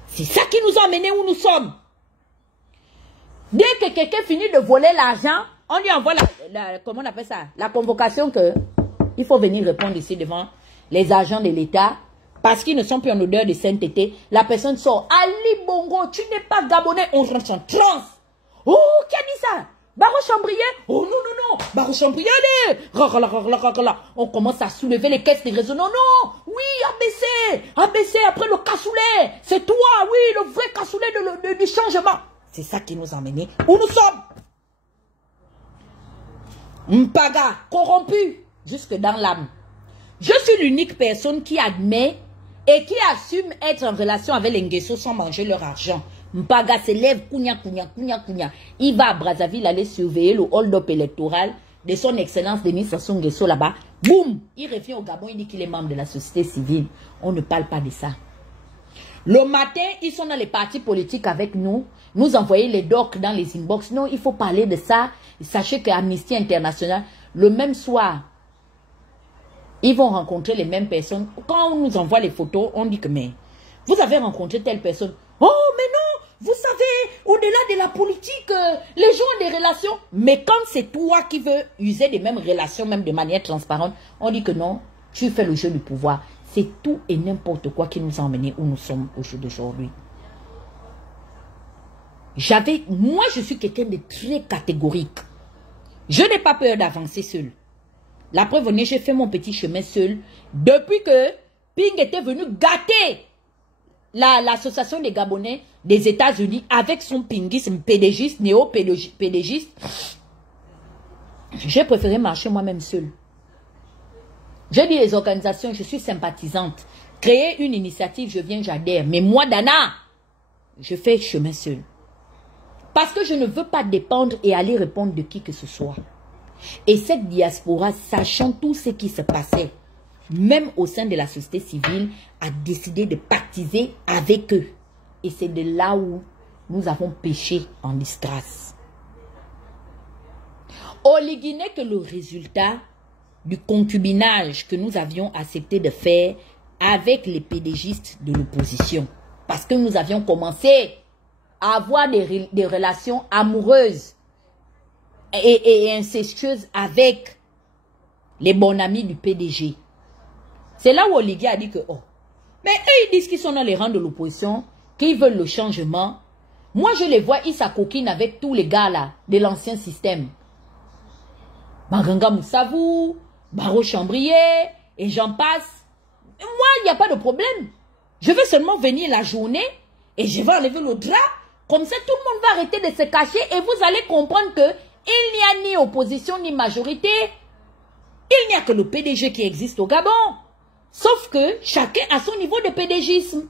C'est ça qui nous a amenés où nous sommes. Dès que quelqu'un finit de voler l'argent, on lui envoie comment on appelle ça, la convocation que il faut venir répondre ici devant les agents de l'État parce qu'ils ne sont plus en odeur de sainteté. La personne sort. Ali Bongo, tu n'es pas gabonais, on rentre en transe. Oh, qui a dit ça? Baro Chambrier? Oh non, non, non. Baro Chambrier, allez. On commence à soulever les caisses de réseau. Non, non. Oui, ABC. ABC après le cassoulet. C'est toi, oui, le vrai cassoulet du changement. C'est ça qui nous a emmenés où nous sommes. Mpaga, corrompu, jusque dans l'âme. Je suis l'unique personne qui admet et qui assume être en relation avec les Nguesso sans manger leur argent. Mpaga se lève, kounya. Il va à Brazzaville aller surveiller le hold-up électoral de son excellence Denis Sassou Nguesso là-bas. Boum! Il revient au Gabon, il dit qu'il est membre de la société civile. On ne parle pas de ça. Le matin, ils sont dans les partis politiques avec nous. Nous envoyer les docs dans les inbox. Non, il faut parler de ça. Sachez que Amnesty International, le même soir, ils vont rencontrer les mêmes personnes. Quand on nous envoie les photos, on dit que mais vous avez rencontré telle personne. Oh mais non, vous savez, au-delà de la politique, les gens ont des relations. Mais quand c'est toi qui veux user des mêmes relations, même de manière transparente, on dit que non, tu fais le jeu du pouvoir. C'est tout et n'importe quoi qui nous a emmenés où nous sommes aujourd'hui. Moi je suis quelqu'un de très catégorique. Je n'ai pas peur d'avancer seul. La preuve en est, j'ai fait mon petit chemin seul. Depuis que Ping était venu gâter l'association des Gabonais des États-Unis avec son pingisme pédégiste, néo-pédégiste, j'ai préféré marcher moi-même seul. J'ai dit les organisations, je suis sympathisante. Créer une initiative, je viens, j'adhère. Mais moi, Dana, je fais chemin seul. Parce que je ne veux pas dépendre et aller répondre de qui que ce soit. Et cette diaspora, sachant tout ce qui se passait, même au sein de la société civile, a décidé de pactiser avec eux. Et c'est de là où nous avons péché en disgrâce. Oligui n'est que le résultat du concubinage que nous avions accepté de faire avec les pédégistes de l'opposition. Parce que nous avions commencé à avoir des relations amoureuses et incestueuses avec les bons amis du PDG. C'est là où Oligui a dit que, oh, mais eux ils disent qu'ils sont dans les rangs de l'opposition, qu'ils veulent le changement. Moi je les vois, ils s'acoquinent avec tous les gars là, de l'ancien système. Maganga Moussavou, Baro Chambrier, et j'en passe. Moi, il n'y a pas de problème. Je vais seulement venir la journée et je vais enlever le drap. Comme ça, tout le monde va arrêter de se cacher et vous allez comprendre que il n'y a ni opposition ni majorité. Il n'y a que le PDG qui existe au Gabon. Sauf que chacun a son niveau de PDGisme.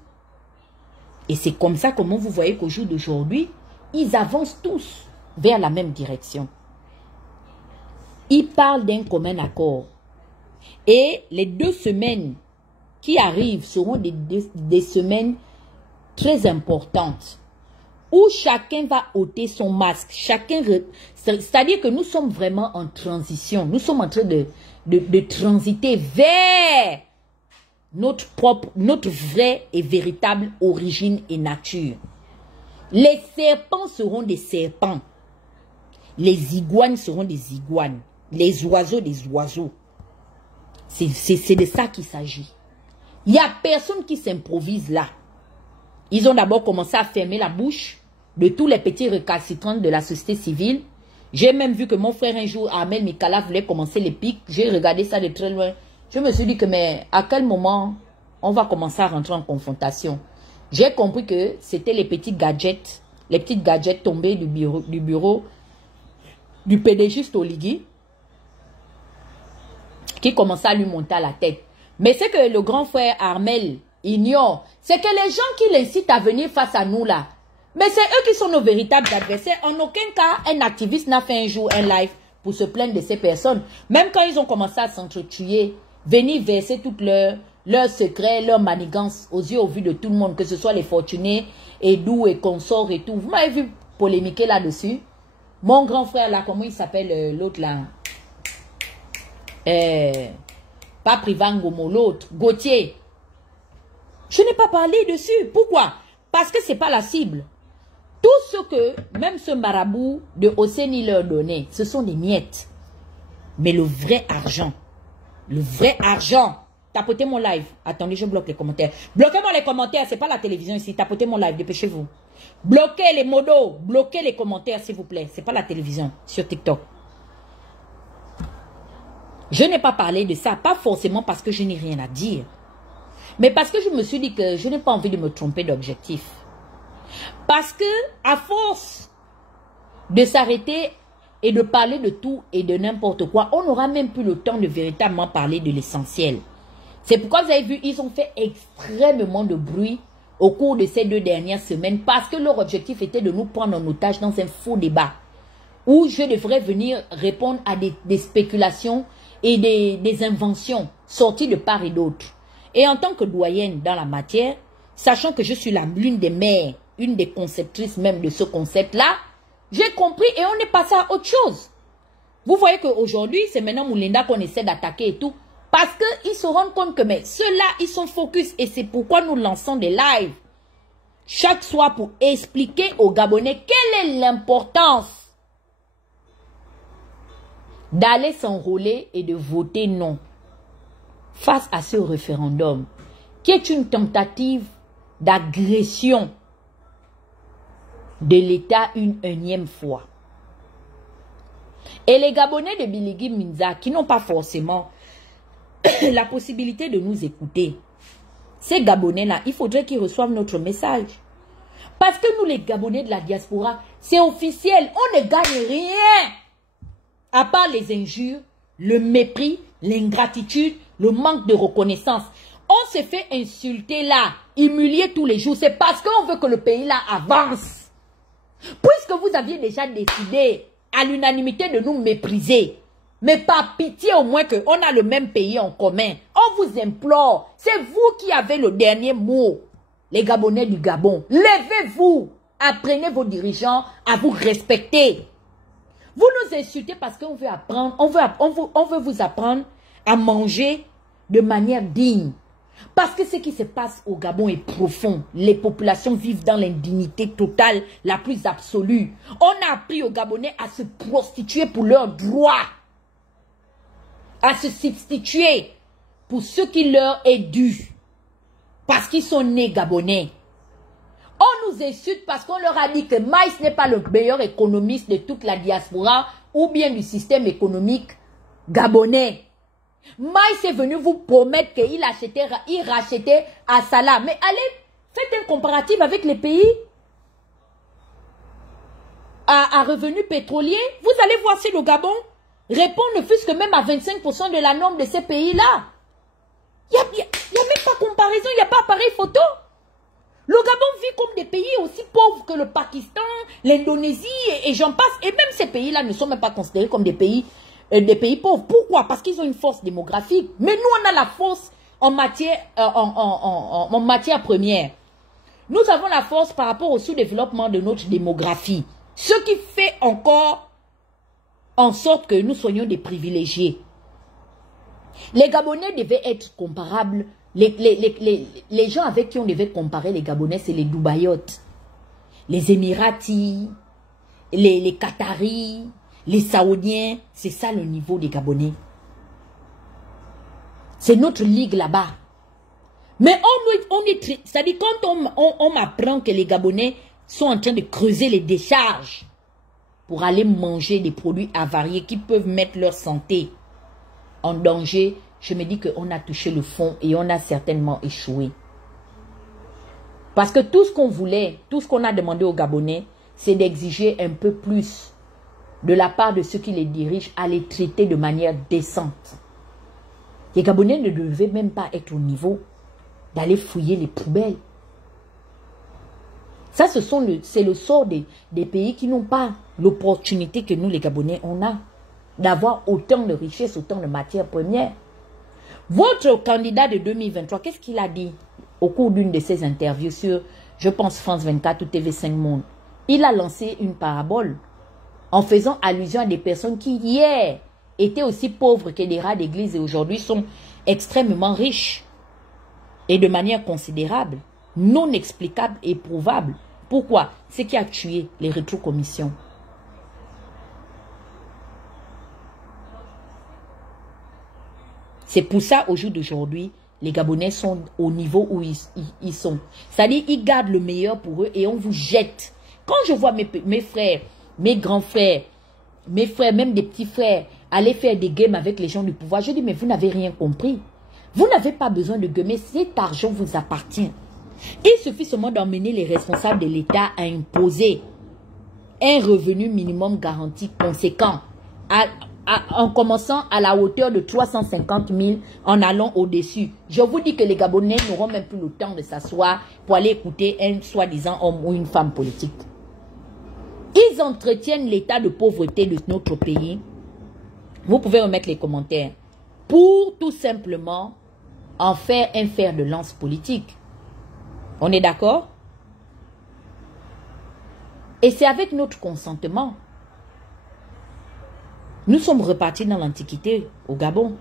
Et c'est comme ça comment vous voyez qu'au jour d'aujourd'hui, ils avancent tous vers la même direction. Ils parlent d'un commun accord. Et les 2 semaines qui arrivent seront des semaines très importantes. Où chacun va ôter son masque. C'est-à-dire que nous sommes vraiment en transition. Nous sommes en train de transiter vers notre vraie et véritable origine et nature. Les serpents seront des serpents. Les iguanes seront des iguanes. Les oiseaux des oiseaux. C'est de ça qu'il s'agit. Il n'y a personne qui s'improvise là. Ils ont d'abord commencé à fermer la bouche de tous les petits récalcitrants de la société civile. J'ai même vu que mon frère un jour, Ahmed Mikala, voulait commencer les pics. J'ai regardé ça de très loin. Je me suis dit que mais à quel moment on va commencer à rentrer en confrontation? J'ai compris que c'était les petits gadgets, les petites gadgets tombés du bureau du PDGiste Oligui qui commençait à lui monter à la tête. Mais c'est que le grand frère Armel ignore, c'est que les gens qui l'incitent à venir face à nous là, mais c'est eux qui sont nos véritables adversaires. En aucun cas, un activiste n'a fait un jour un live pour se plaindre de ces personnes. Même quand ils ont commencé à s'entretuer, venir verser toutes leurs secrets, leurs manigances aux yeux, au vu de tout le monde, que ce soit les fortunés, Edou et consorts et tout. Vous m'avez vu polémiquer là-dessus. Mon grand frère là, comment il s'appelle l'autre là? Pas Privangomo, l'autre, Gauthier. Je n'ai pas parlé dessus. Pourquoi? Parce que ce n'est pas la cible. Tout ce que même ce marabout de Osséni leur donnait, ce sont des miettes. Mais le vrai argent, tapotez mon live. Attendez, je bloque les commentaires. Bloquez-moi les commentaires, c'est pas la télévision ici. Tapotez mon live, dépêchez-vous. Bloquez les modos, bloquez les commentaires s'il vous plaît. C'est pas la télévision sur TikTok. Je n'ai pas parlé de ça, pas forcément parce que je n'ai rien à dire. Mais parce que je me suis dit que je n'ai pas envie de me tromper d'objectif. Parce que, à force de s'arrêter et de parler de tout et de n'importe quoi, on n'aura même plus le temps de véritablement parler de l'essentiel. C'est pourquoi vous avez vu, ils ont fait extrêmement de bruit au cours de ces 2 dernières semaines parce que leur objectif était de nous prendre en otage dans un faux débat où je devrais venir répondre à des spéculations et des inventions sorties de part et d'autre. Et en tant que doyenne dans la matière, sachant que je suis l'une des mères, une des conceptrices même de ce concept-là, j'ai compris et on est passé à autre chose. Vous voyez qu'aujourd'hui, c'est maintenant Moulinda qu'on essaie d'attaquer et tout. Parce qu'ils se rendent compte que ceux-là, ils sont focus. Et c'est pourquoi nous lançons des lives chaque soir pour expliquer aux Gabonais quelle est l'importance d'aller s'enrôler et de voter non face à ce référendum qui est une tentative d'agression de l'État une énième fois. Et les Gabonais de Biligui Minza, qui n'ont pas forcément la possibilité de nous écouter, ces Gabonais-là, il faudrait qu'ils reçoivent notre message. Parce que nous, les Gabonais de la diaspora, c'est officiel, on ne gagne rien. À part les injures, le mépris, l'ingratitude, le manque de reconnaissance. On se fait insulter là, humilier tous les jours. C'est parce qu'on veut que le pays là avance. Puisque vous aviez déjà décidé à l'unanimité de nous mépriser. Mais par pitié au moins qu'on a le même pays en commun. On vous implore. C'est vous qui avez le dernier mot. Les Gabonais du Gabon. Levez-vous. Apprenez vos dirigeants à vous respecter. Vous nous insultez parce qu'on veut apprendre. On veut vous apprendre à manger de manière digne. Parce que ce qui se passe au Gabon est profond. Les populations vivent dans l'indignité totale, la plus absolue. On a appris aux Gabonais à se prostituer pour leurs droits. À se substituer pour ce qui leur est dû. Parce qu'ils sont nés Gabonais. On nous insulte parce qu'on leur a dit que Maïs n'est pas le meilleur économiste de toute la diaspora ou bien du système économique gabonais. Maïs est venu vous promettre qu'il rachetait à Salah. Mais allez, faites un comparatif avec les pays à revenus pétroliers. Vous allez voir si le Gabon répond ne fût-ce que même à 25% de la norme de ces pays-là. Il n'y a même pas comparaison, il n'y a pas appareil photo. Le Gabon vit comme des pays aussi pauvres que le Pakistan, l'Indonésie et j'en passe. Et même ces pays-là ne sont même pas considérés comme des pays pauvres. Pourquoi? Parce qu'ils ont une force démographique. Mais nous, on a la force en matière, en matière première. Nous avons la force par rapport au sous-développement de notre démographie. Ce qui fait encore en sorte que nous soyons des privilégiés. Les Gabonais devaient être comparables. Les gens avec qui on devait comparer les Gabonais, c'est les Dubaïotes, les Émiratis, les Qataris, les Saoudiens. C'est ça le niveau des Gabonais. C'est notre ligue là-bas. Mais c'est-à-dire quand on m'apprend que les Gabonais sont en train de creuser les décharges pour aller manger des produits avariés qui peuvent mettre leur santé en danger, je me dis qu'on a touché le fond et on a certainement échoué. Parce que tout ce qu'on voulait, tout ce qu'on a demandé aux Gabonais, c'est d'exiger un peu plus de la part de ceux qui les dirigent à les traiter de manière décente. Les Gabonais ne devaient même pas être au niveau d'aller fouiller les poubelles. Ça, c'est le sort des pays qui n'ont pas l'opportunité que nous, les Gabonais, on a d'avoir autant de richesses, autant de matières premières. Votre candidat de 2023, qu'est-ce qu'il a dit au cours d'une de ses interviews sur, je pense, France 24 ou TV5 Monde? Il a lancé une parabole en faisant allusion à des personnes qui, hier, étaient aussi pauvres que des rats d'église et aujourd'hui sont extrêmement riches et de manière considérable, non explicable et prouvable. Pourquoi? Ce qui a tué les rétrocommissions. C'est pour ça, au jour d'aujourd'hui, les Gabonais sont au niveau où ils sont. C'est-à-dire, ils gardent le meilleur pour eux et on vous jette. Quand je vois mes frères, mes grands frères, mes frères, même des petits frères, aller faire des games avec les gens du pouvoir, je dis, mais vous n'avez rien compris. Vous n'avez pas besoin de gamer, cet argent vous appartient. Il suffit seulement d'emmener les responsables de l'État à imposer un revenu minimum garanti conséquent, en commençant à la hauteur de 350 000, en allant au-dessus. Je vous dis que les Gabonais n'auront même plus le temps de s'asseoir pour aller écouter un soi-disant homme ou une femme politique. Ils entretiennent l'état de pauvreté de notre pays. Vous pouvez remettre les commentaires. Pour tout simplement en faire un fer de lance politique. On est d'accord? Et c'est avec notre consentement. Nous sommes repartis dans l'Antiquité, au Gabon.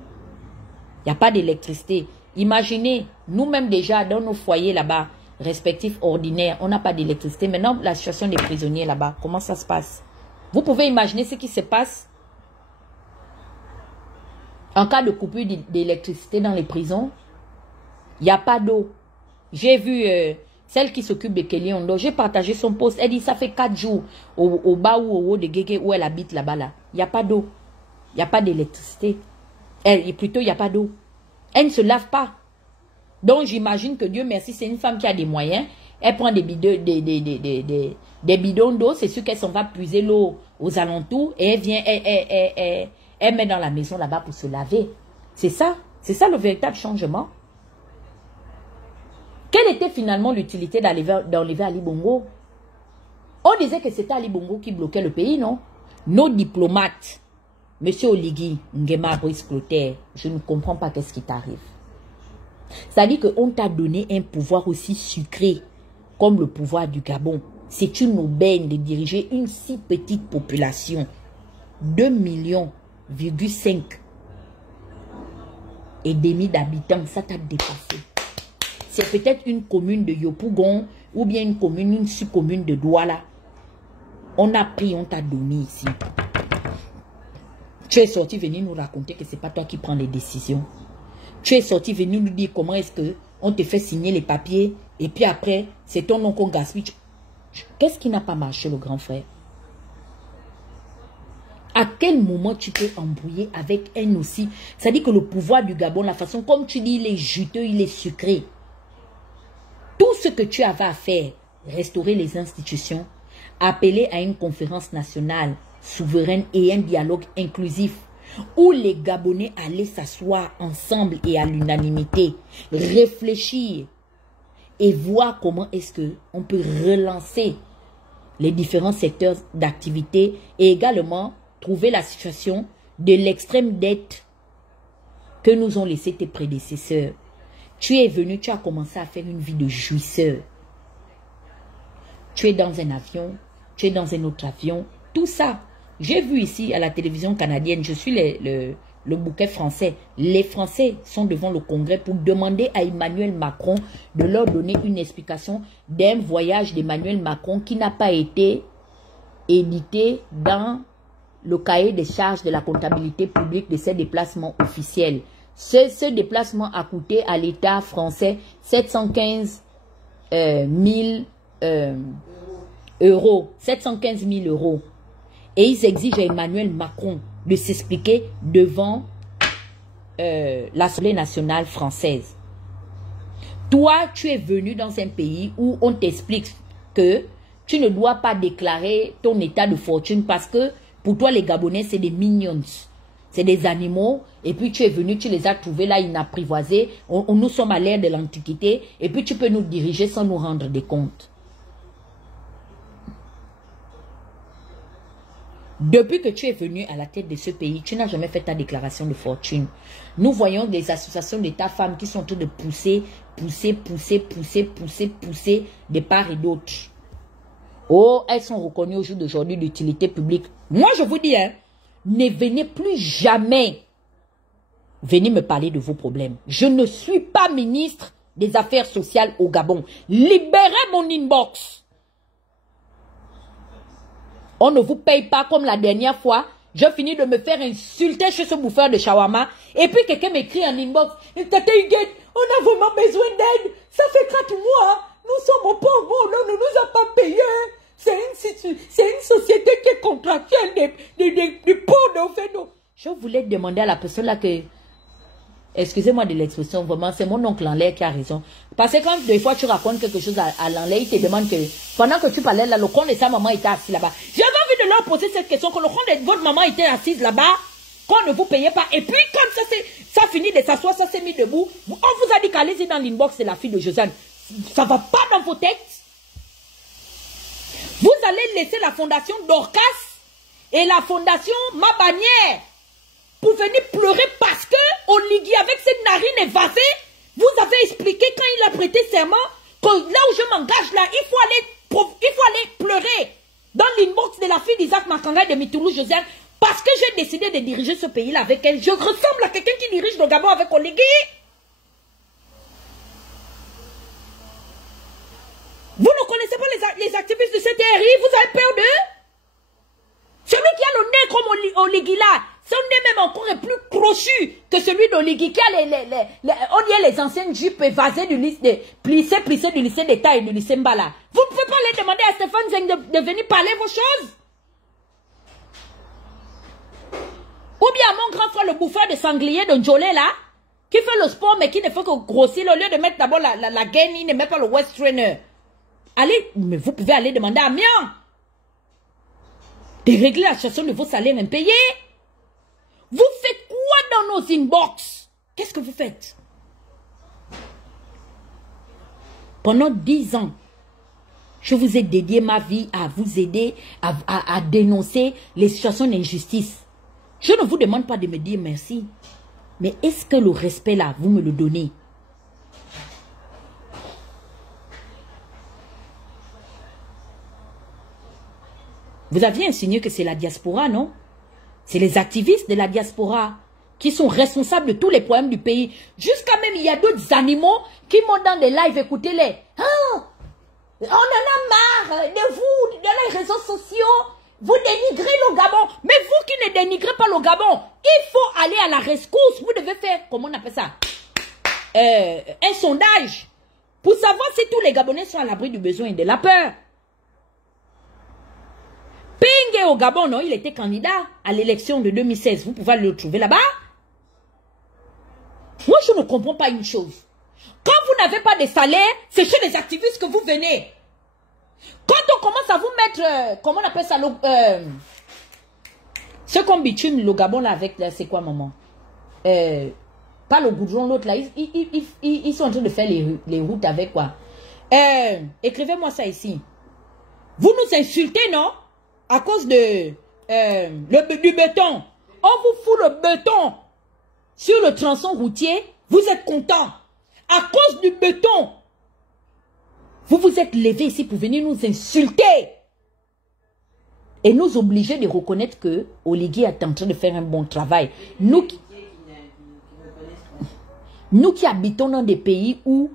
Il n'y a pas d'électricité. Imaginez, nous-mêmes déjà, dans nos foyers là-bas, respectifs, ordinaires, on n'a pas d'électricité. Maintenant, la situation des prisonniers là-bas, comment ça se passe? Vous pouvez imaginer ce qui se passe en cas de coupure d'électricité dans les prisons. Il n'y a pas d'eau. J'ai vu celle qui s'occupe de Kelly Ondo. J'ai partagé son post. Elle dit ça fait 4 jours au bas ou au haut de Guégué où elle habite là-bas. Là. Il n'y a pas d'eau. Il n'y a pas d'électricité. Et plutôt, il n'y a pas d'eau. Elle ne se lave pas. Donc, j'imagine que Dieu merci, c'est une femme qui a des moyens. Elle prend des bidons d'eau. C'est sûr qu'elle s'en va puiser l'eau aux alentours. Et elle vient, elle met dans la maison là-bas pour se laver. C'est ça. C'est ça le véritable changement. Quelle était finalement l'utilité d'enlever Ali Bongo? On disait que c'était Ali Bongo qui bloquait le pays, non? Nos diplomates, M. Oligui, Nguema Brice Clotaire, je ne comprends pas qu'est-ce qui t'arrive. Ça dit qu'on t'a donné un pouvoir aussi sucré, comme le pouvoir du Gabon. C'est une aubaine de diriger une si petite population. 2,5 millions et demi d'habitants, ça t'a dépassé. C'est peut-être une commune de Yopougon ou bien une sous-commune de Douala. On a pris, on t'a donné ici. Tu es sorti venir nous raconter que ce n'est pas toi qui prends les décisions. Tu es sorti venir nous dire comment est-ce qu'on te fait signer les papiers et puis après, c'est ton nom qu'on gaspille. Qu'est-ce qui n'a pas marché, le grand frère? À quel moment tu peux embrouiller avec un aussi? C'est-à-dire que le pouvoir du Gabon, la façon comme tu dis, il est juteux, il est sucré. Tout ce que tu avais à faire, restaurer les institutions, appeler à une conférence nationale souveraine et un dialogue inclusif où les Gabonais allaient s'asseoir ensemble et à l'unanimité, réfléchir et voir comment est-ce qu'on peut relancer les différents secteurs d'activité et également trouver la situation de l'extrême dette que nous ont laissé tes prédécesseurs. Tu es venu, tu as commencé à faire une vie de jouisseur. Tu es dans un avion, tu es dans un autre avion, tout ça. J'ai vu ici à la télévision canadienne, je suis le bouquet français. Les Français sont devant le Congrès pour demander à Emmanuel Macron de leur donner une explication d'un voyage d'Emmanuel Macron qui n'a pas été édité dans le cahier des charges de la comptabilité publique de ses déplacements officiels. Ce déplacement a coûté à l'État français 715 000 euros. 715 000 euros. Et ils exigent à Emmanuel Macron de s'expliquer devant l'Assemblée nationale française. Toi, tu es venu dans un pays où on t'explique que tu ne dois pas déclarer ton état de fortune parce que pour toi, les Gabonais, c'est des minions. C'est des animaux. Et puis, tu es venu, tu les as trouvés là, inapprivoisés. Nous sommes à l'ère de l'Antiquité. Et puis, tu peux nous diriger sans nous rendre des comptes. Depuis que tu es venu à la tête de ce pays, tu n'as jamais fait ta déclaration de fortune. Nous voyons des associations d'État femmes qui sont en train de pousser de part et d'autre. Oh, elles sont reconnues au jour d'aujourd'hui d'utilité publique. Moi, je vous dis, hein, ne venez plus jamais venir me parler de vos problèmes. Je ne suis pas ministre des Affaires sociales au Gabon. Libérez mon inbox. On ne vous paye pas comme la dernière fois. Je finis de me faire insulter chez ce bouffeur de shawarma. Et puis quelqu'un m'écrit en inbox. Tata Huguette, on a vraiment besoin d'aide. Ça fait 4 mois. Nous sommes au pauvre. On ne nous a pas payé. C'est une société qui est contractuelle des pauvres. Je voulais demander à la personne là que... Excusez-moi de l'expression, vraiment, c'est mon oncle en l'air qui a raison. Parce que quand des fois tu racontes quelque chose à l'enlait, il te demande que pendant que tu parlais là, le compte de sa maman était assis là-bas. J'avais envie de leur poser cette question, que le compte de votre maman était assise là-bas, qu'on ne vous payait pas. Et puis quand ça finit de s'asseoir, ça s'est mis debout, on vous a dit qu'allez-y dans l'inbox de la fille de Josiane. Ça va pas dans vos têtes. Vous allez laisser la fondation Dorcas et la fondation Ma Bannière pour venir pleurer parce que Oligui, avec cette narine évasée, vous avez expliqué quand il a prêté serment que là où je m'engage là, il faut aller pleurer dans l'inbox de la fille d'Isaac Makanga de Mitoulou Josiane parce que j'ai décidé de diriger ce pays-là avec elle. Je ressemble à quelqu'un qui dirige le Gabon avec Oligui. Vous ne connaissez pas les activistes de CTRI, vous avez peur d'eux? Celui qui a le nez comme Oligui là, son nez même encore est plus crochu que celui d'Oligui qui a on dirait les anciennes jupes évasées du lycée, plissées du lycée d'État et du lycée Mbala. Vous ne pouvez pas aller demander à Stéphane Zeng de venir parler vos choses. Ou bien à mon grand frère, le bouffeur de sanglier de Njolé, là, qui fait le sport, mais qui ne fait que grossir. Au lieu de mettre d'abord la gaine, il ne met pas le West Trainer. Allez, mais vous pouvez aller demander à Mian de régler la situation de vos salaires impayés. Vous faites quoi dans nos inbox? Qu'est-ce que vous faites? Pendant 10 ans, je vous ai dédié ma vie à vous aider à dénoncer les situations d'injustice. Je ne vous demande pas de me dire merci. Mais est-ce que le respect là, vous me le donnez? Vous aviez insinué que c'est la diaspora, non? C'est les activistes de la diaspora qui sont responsables de tous les problèmes du pays. Jusqu'à même, il y a d'autres animaux qui montent dans des lives, écoutez-les. Oh, on en a marre de vous, de les réseaux sociaux. Vous dénigrez le Gabon. Mais vous qui ne dénigrez pas le Gabon, il faut aller à la rescousse. Vous devez faire, comment on appelle ça? Un sondage pour savoir si tous les Gabonais sont à l'abri du besoin et de la peur. Pingue au Gabon, non, il était candidat à l'élection de 2016. Vous pouvez le trouver là-bas. Moi, je ne comprends pas une chose. Quand vous n'avez pas de salaire, c'est chez les activistes que vous venez. Quand on commence à vous mettre, comment on appelle ça, ce qu'on bitume le Gabon là avec, c'est quoi maman? Pas le goudron, l'autre là, ils sont en train de faire les routes avec quoi? Écrivez-moi ça ici. Vous nous insultez, non? À cause de du béton. On vous fout le béton sur le tronçon routier. Vous êtes content. À cause du béton. Vous vous êtes levé ici pour venir nous insulter. Et nous obliger de reconnaître que Oligui est en train de faire un bon travail. Nous qui habitons dans des pays où,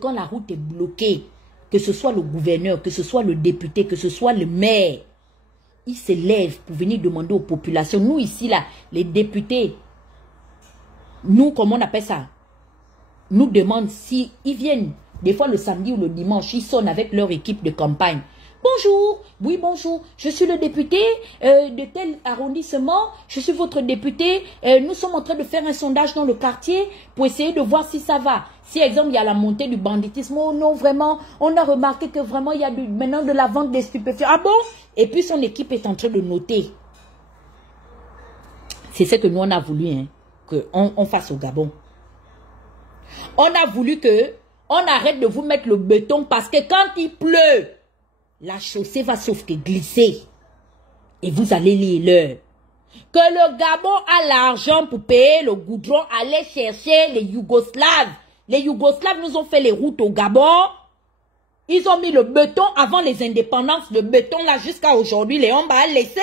quand la route est bloquée, que ce soit le gouverneur, que ce soit le député, que ce soit le maire, ils se lèvent pour venir demander aux populations. Nous ici, là, les députés, nous, comment on appelle ça? Nous demandent si ils viennent, des fois le samedi ou le dimanche, ils sonnent avec leur équipe de campagne. Bonjour, oui bonjour, je suis le député de tel arrondissement, je suis votre député, nous sommes en train de faire un sondage dans le quartier pour essayer de voir si ça va. Si, exemple, il y a la montée du banditisme, oh non, vraiment, on a remarqué que vraiment, il y a maintenant de la vente des stupéfiants. Ah bon? Et puis son équipe est en train de noter. C'est ce que nous, on a voulu, hein, qu'on fasse au Gabon. On a voulu on arrête de vous mettre le béton parce que quand il pleut, la chaussée va sauf que glisser. Et vous allez lire l'heure. Que le Gabon a l'argent pour payer le goudron, aller chercher les Yougoslaves. Les Yougoslaves nous ont fait les routes au Gabon. Ils ont mis le béton avant les indépendances. Le béton là jusqu'à aujourd'hui, Léon Baal laissé.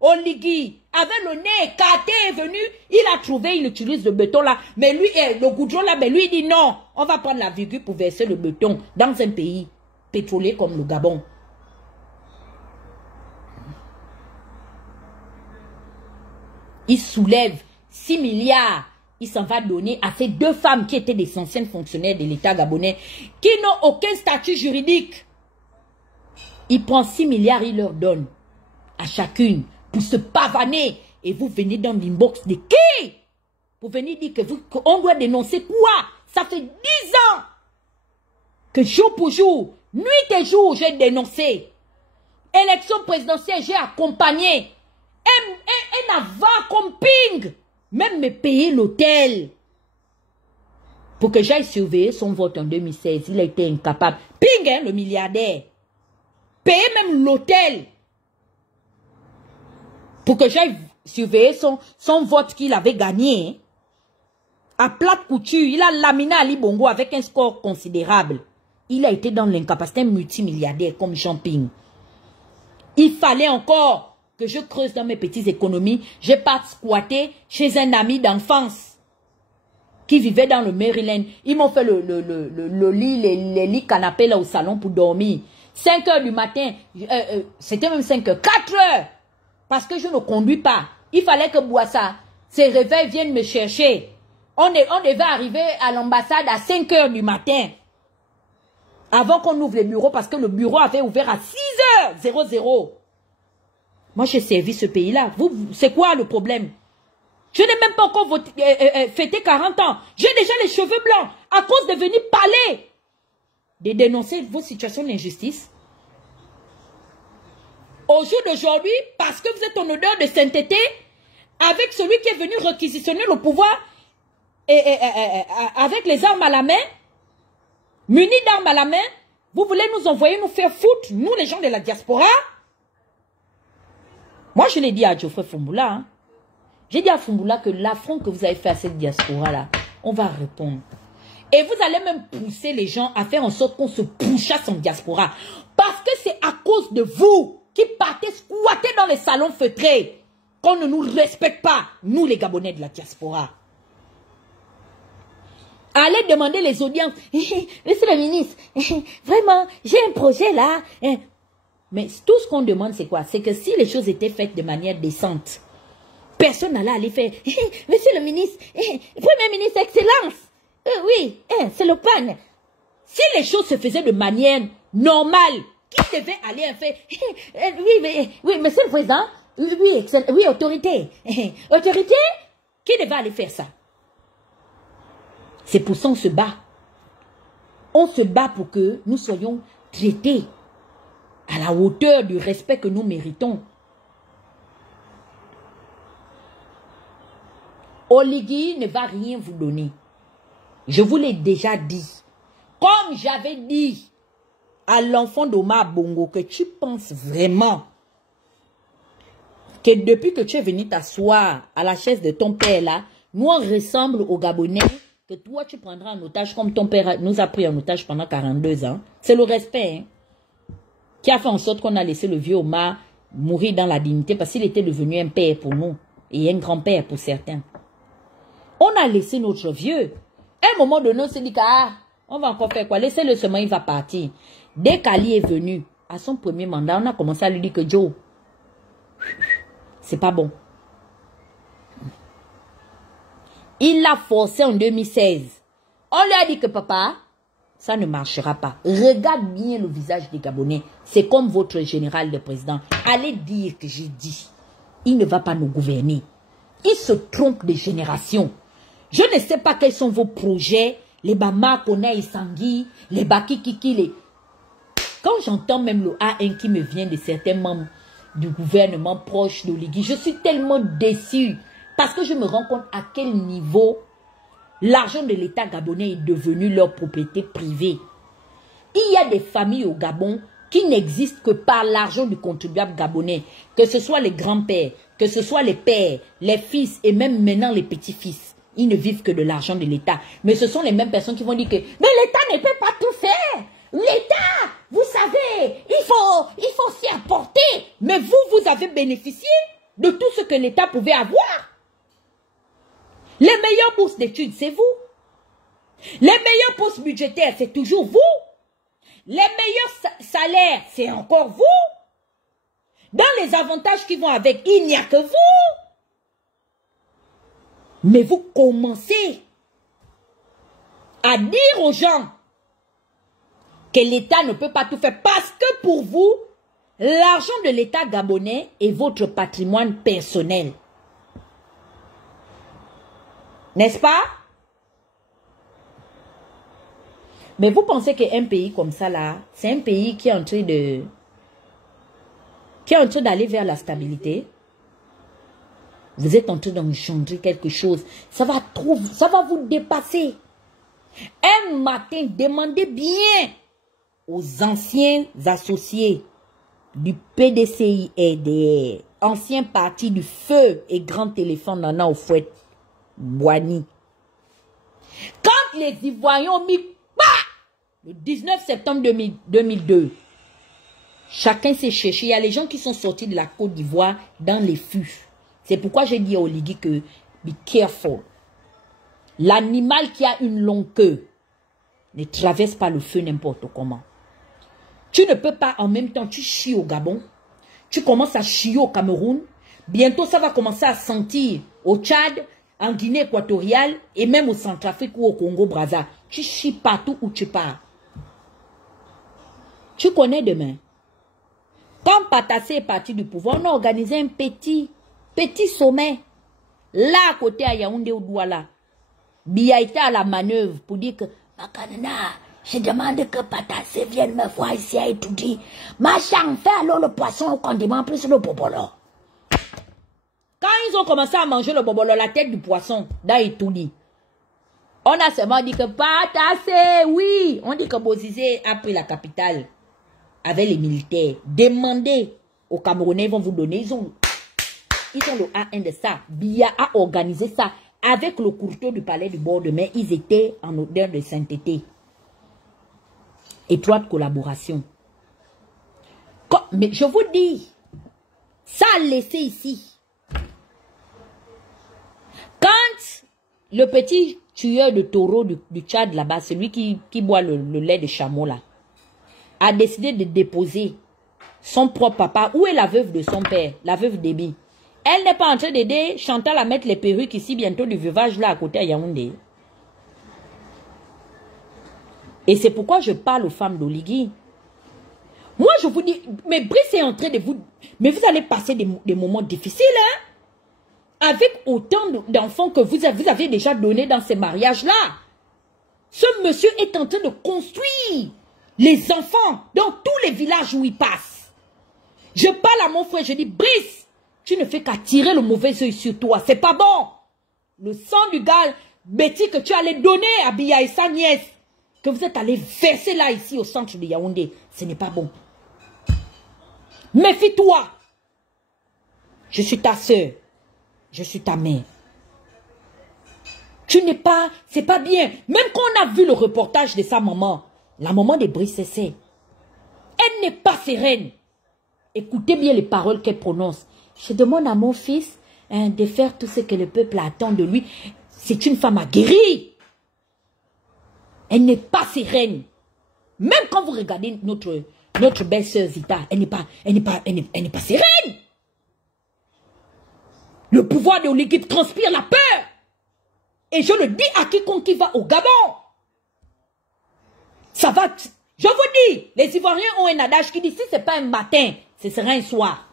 Oligui, avec le nez écarté, est venu. Il a trouvé, il utilise le béton là. Mais lui, le goudron là, mais lui il dit non. On va prendre la virgule pour verser le béton dans un pays pétrolier comme le Gabon. Il soulève 6 milliards. Il s'en va donner à ces 2 femmes qui étaient des anciennes fonctionnaires de l'État gabonais, qui n'ont aucun statut juridique. Il prend 6 milliards, il leur donne à chacune pour se pavaner. Et vous venez dans l'inbox de qui? Pour venir dire qu'on doit dénoncer quoi? Ça fait 10 ans que jour pour jour, nuit et jour, j'ai dénoncé. Élection présidentielle, j'ai accompagné. Un avant comme ping. Même me payer l'hôtel. Pour que j'aille surveiller son vote en 2016. Il a été incapable. Ping, hein, le milliardaire. Payer même l'hôtel. Pour que j'aille surveiller son vote qu'il avait gagné. À plate couture, il a laminé Ali Bongo avec un score considérable. Il a été dans l'incapacité multimilliardaire comme Jean Ping. Il fallait encore que je creuse dans mes petites économies. J'ai pas squatté chez un ami d'enfance qui vivait dans le Maryland. Ils m'ont fait le lit, les lits canapés là au salon pour dormir. 5 heures du matin, c'était même 5 heures, 4 heures. Parce que je ne conduis pas. Il fallait que Boissa, ses réveils viennent me chercher. On devait arriver à l'ambassade à 5 heures du matin. Avant qu'on ouvre les bureaux, parce que le bureau avait ouvert à 6h00. Moi, j'ai servi ce pays-là. Vous, c'est quoi le problème? Je n'ai même pas encore fêté 40 ans. J'ai déjà les cheveux blancs à cause de venir parler, de dénoncer vos situations d'injustice. Au jour d'aujourd'hui, parce que vous êtes en odeur de sainteté, avec celui qui est venu réquisitionner le pouvoir, avec les armes à la main, munis d'armes à la main, vous voulez nous envoyer nous faire foutre, nous les gens de la diaspora? Moi, je l'ai dit à Geoffrey Fumboula, hein. J'ai dit à Fumboula que l'affront que vous avez fait à cette diaspora-là, on va répondre. Et vous allez même pousser les gens à faire en sorte qu'on se pourchasse en diaspora. Parce que c'est à cause de vous qui partez squatter dans les salons feutrés qu'on ne nous respecte pas, nous les Gabonais de la diaspora. Allez demander les audiences. Monsieur le ministre, vraiment, j'ai un projet là. Mais tout ce qu'on demande, c'est quoi? C'est que si les choses étaient faites de manière décente, personne n'allait aller faire. Monsieur le ministre, Premier ministre, Excellence. Oui, c'est le pan. Si les choses se faisaient de manière normale, qui devait aller faire? Oui, monsieur le président. Oui, autorité. Autorité? Qui devait aller faire ça? C'est pour ça qu'on se bat. On se bat pour que nous soyons traités à la hauteur du respect que nous méritons. Oligui ne va rien vous donner. Je vous l'ai déjà dit. Comme j'avais dit à l'enfant d'Omar Bongo, que tu penses vraiment que depuis que tu es venu t'asseoir à la chaise de ton père là, nous on ressemble aux Gabonais, que toi tu prendras en otage comme ton père nous a pris en otage pendant 42 ans. C'est le respect, hein, qui a fait en sorte qu'on a laissé le vieux Omar mourir dans la dignité parce qu'il était devenu un père pour nous et un grand-père pour certains. On a laissé notre vieux. À un moment donné, on s'est dit, ah, on va encore faire quoi? Laissez-le seulement, il va partir. Dès qu'Ali est venu, à son premier mandat, on a commencé à lui dire que Joe, c'est pas bon. Il l'a forcé en 2016. On lui a dit que papa, ça ne marchera pas. Regarde bien le visage des Gabonais. C'est comme votre général de président. Allez dire que j'ai dit. Il ne va pas nous gouverner. Il se trompe de génération. Je ne sais pas quels sont vos projets. Les Bama, Kona et Sangui, les Bakikiki, les... Quand j'entends même le A1 qui me vient de certains membres du gouvernement proche d'Oligui, je suis tellement déçue. Parce que je me rends compte à quel niveau l'argent de l'État gabonais est devenu leur propriété privée. Il y a des familles au Gabon qui n'existent que par l'argent du contribuable gabonais. Que ce soit les grands-pères, que ce soit les pères, les fils et même maintenant les petits-fils. Ils ne vivent que de l'argent de l'État. Mais ce sont les mêmes personnes qui vont dire que mais l'État ne peut pas tout faire. L'État, vous savez, il faut s'y apporter. Mais vous, vous avez bénéficié de tout ce que l'État pouvait avoir. Les meilleures bourses d'études, c'est vous. Les meilleures postes budgétaires, c'est toujours vous. Les meilleurs salaires, c'est encore vous. Dans les avantages qui vont avec, il n'y a que vous. Mais vous commencez à dire aux gens que l'État ne peut pas tout faire parce que pour vous, l'argent de l'État gabonais est votre patrimoine personnel. N'est-ce pas? Mais vous pensez qu'un pays comme ça là, c'est un pays qui est en train de... qui est en train d'aller vers la stabilité? Vous êtes en train d'engendrer quelque chose. Ça va vous dépasser. Un matin, demandez bien aux anciens associés du PDCI et des anciens partis du Feu et Grand Téléphone Nana au Fouet Boigny. Quand les Ivoiriens ont mis le 19 septembre 2002, chacun s'est cherché. Il y a les gens qui sont sortis de la Côte d'Ivoire dans les fûts. C'est pourquoi j'ai dit à Oligui que be careful. L'animal qui a une longue queue ne traverse pas le feu n'importe comment. Tu ne peux pas en même temps, tu chies au Gabon, tu commences à chier au Cameroun, bientôt ça va commencer à sentir au Tchad, en Guinée équatoriale et même au Centrafrique ou au Congo-Brazza. Tu chies partout où tu pars. Tu connais demain. Quand Patassé est parti du pouvoir, on a organisé un petit sommet. Là, à côté à Yaoundé ou Douala. Biya était à la manœuvre pour dire que Makanana, je demande que Patassé vienne me voir ici et tout dit. Machin, fais alors le poisson au condiment plus le bobolo. Quand ils ont commencé à manger le bobolo, la tête du poisson, dans Etoudi, on a seulement dit que Patassé, oui. On dit que Bozizé a pris la capitale avec les militaires. Demandez aux Camerounais, ils vont vous donner. Ils ont le A1 de ça. Biya a organisé ça. Avec le courtier du palais du bord de mer, ils étaient en odeur de sainteté. Étroite collaboration. Mais je vous dis, ça a laissé ici. Quand le petit tueur de taureau du Tchad là-bas, celui qui boit le lait de chameau là, a décidé de déposer son propre papa, où est la veuve de son père, la veuve d'Ebi? Elle n'est pas en train d'aider Chantal à mettre les perruques ici bientôt du veuvage là à côté à Yaoundé. Et c'est pourquoi je parle aux femmes d'Oligui. Moi je vous dis, mais Brice est en train de vous... Mais vous allez passer des moments difficiles, hein? Avec autant d'enfants que vous avez déjà donné dans ces mariages-là. Ce monsieur est en train de construire les enfants dans tous les villages où il passe. Je parle à mon frère, je dis, Brice, tu ne fais qu'à tirer le mauvais œil sur toi. C'est pas bon. Le sang du gars, Betty, que tu allais donner à Biya et sa nièce, que vous êtes allé verser là, ici, au centre de Yaoundé, ce n'est pas bon. Méfie-toi. Je suis ta soeur. Je suis ta mère. Tu n'es pas... C'est pas bien. Même quand on a vu le reportage de sa maman, la maman de Brice Sessé, elle n'est pas sereine. Écoutez bien les paroles qu'elle prononce. Je demande à mon fils de faire tout ce que le peuple attend de lui. C'est une femme aguerrie. Elle n'est pas sereine. Même quand vous regardez notre belle-sœur Zita, elle n'est pas sereine. Le pouvoir de l'équipe transpire la peur. Et je le dis à quiconque qui va au Gabon. Ça va... Je vous dis, les Ivoiriens ont un adage qui dit, si ce n'est pas un matin, ce sera un soir.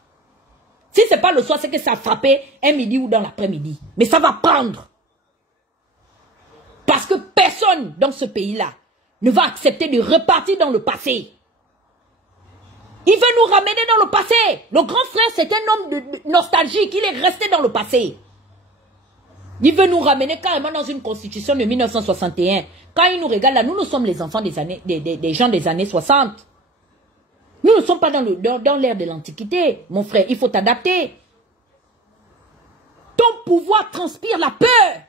Si ce n'est pas le soir, c'est que ça a frappé un midi ou dans l'après-midi. Mais ça va prendre. Parce que personne dans ce pays-là ne va accepter de repartir dans le passé. Il veut nous ramener dans le passé. Le grand frère, c'est un homme de nostalgique. Il est resté dans le passé. Il veut nous ramener carrément dans une constitution de 1961. Quand il nous regarde là, nous sommes les enfants des gens des années 60. Nous ne sommes pas dans l'ère de l'Antiquité. Mon frère, il faut t'adapter. Ton pouvoir transpire la peur.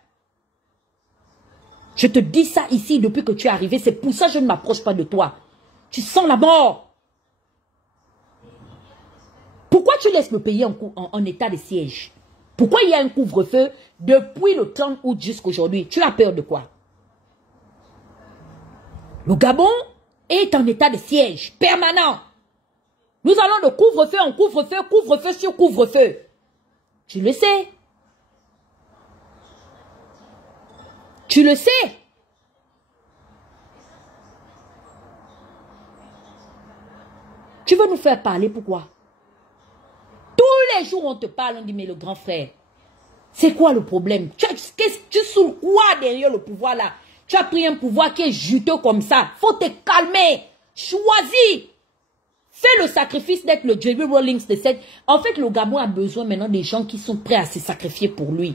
Je te dis ça ici depuis que tu es arrivé. C'est pour ça que je ne m'approche pas de toi. Tu sens la mort. Pourquoi tu laisses le pays en état de siège? Pourquoi il y a un couvre-feu depuis le 30 août jusqu'à aujourd'hui? Tu as peur de quoi? Le Gabon est en état de siège permanent. Nous allons de couvre-feu en couvre-feu, couvre-feu sur couvre-feu. Tu le sais. Tu le sais. Tu veux nous faire parler, pourquoi? Tous les jours, on te parle, on dit, mais le grand frère, c'est quoi le problème? Tu sous quoi derrière le pouvoir là? Tu as pris un pouvoir qui est juteux comme ça. Faut te calmer. Choisis. Fais le sacrifice d'être le Jerry Rawlings de cette... En fait, le Gabon a besoin maintenant des gens qui sont prêts à se sacrifier pour lui.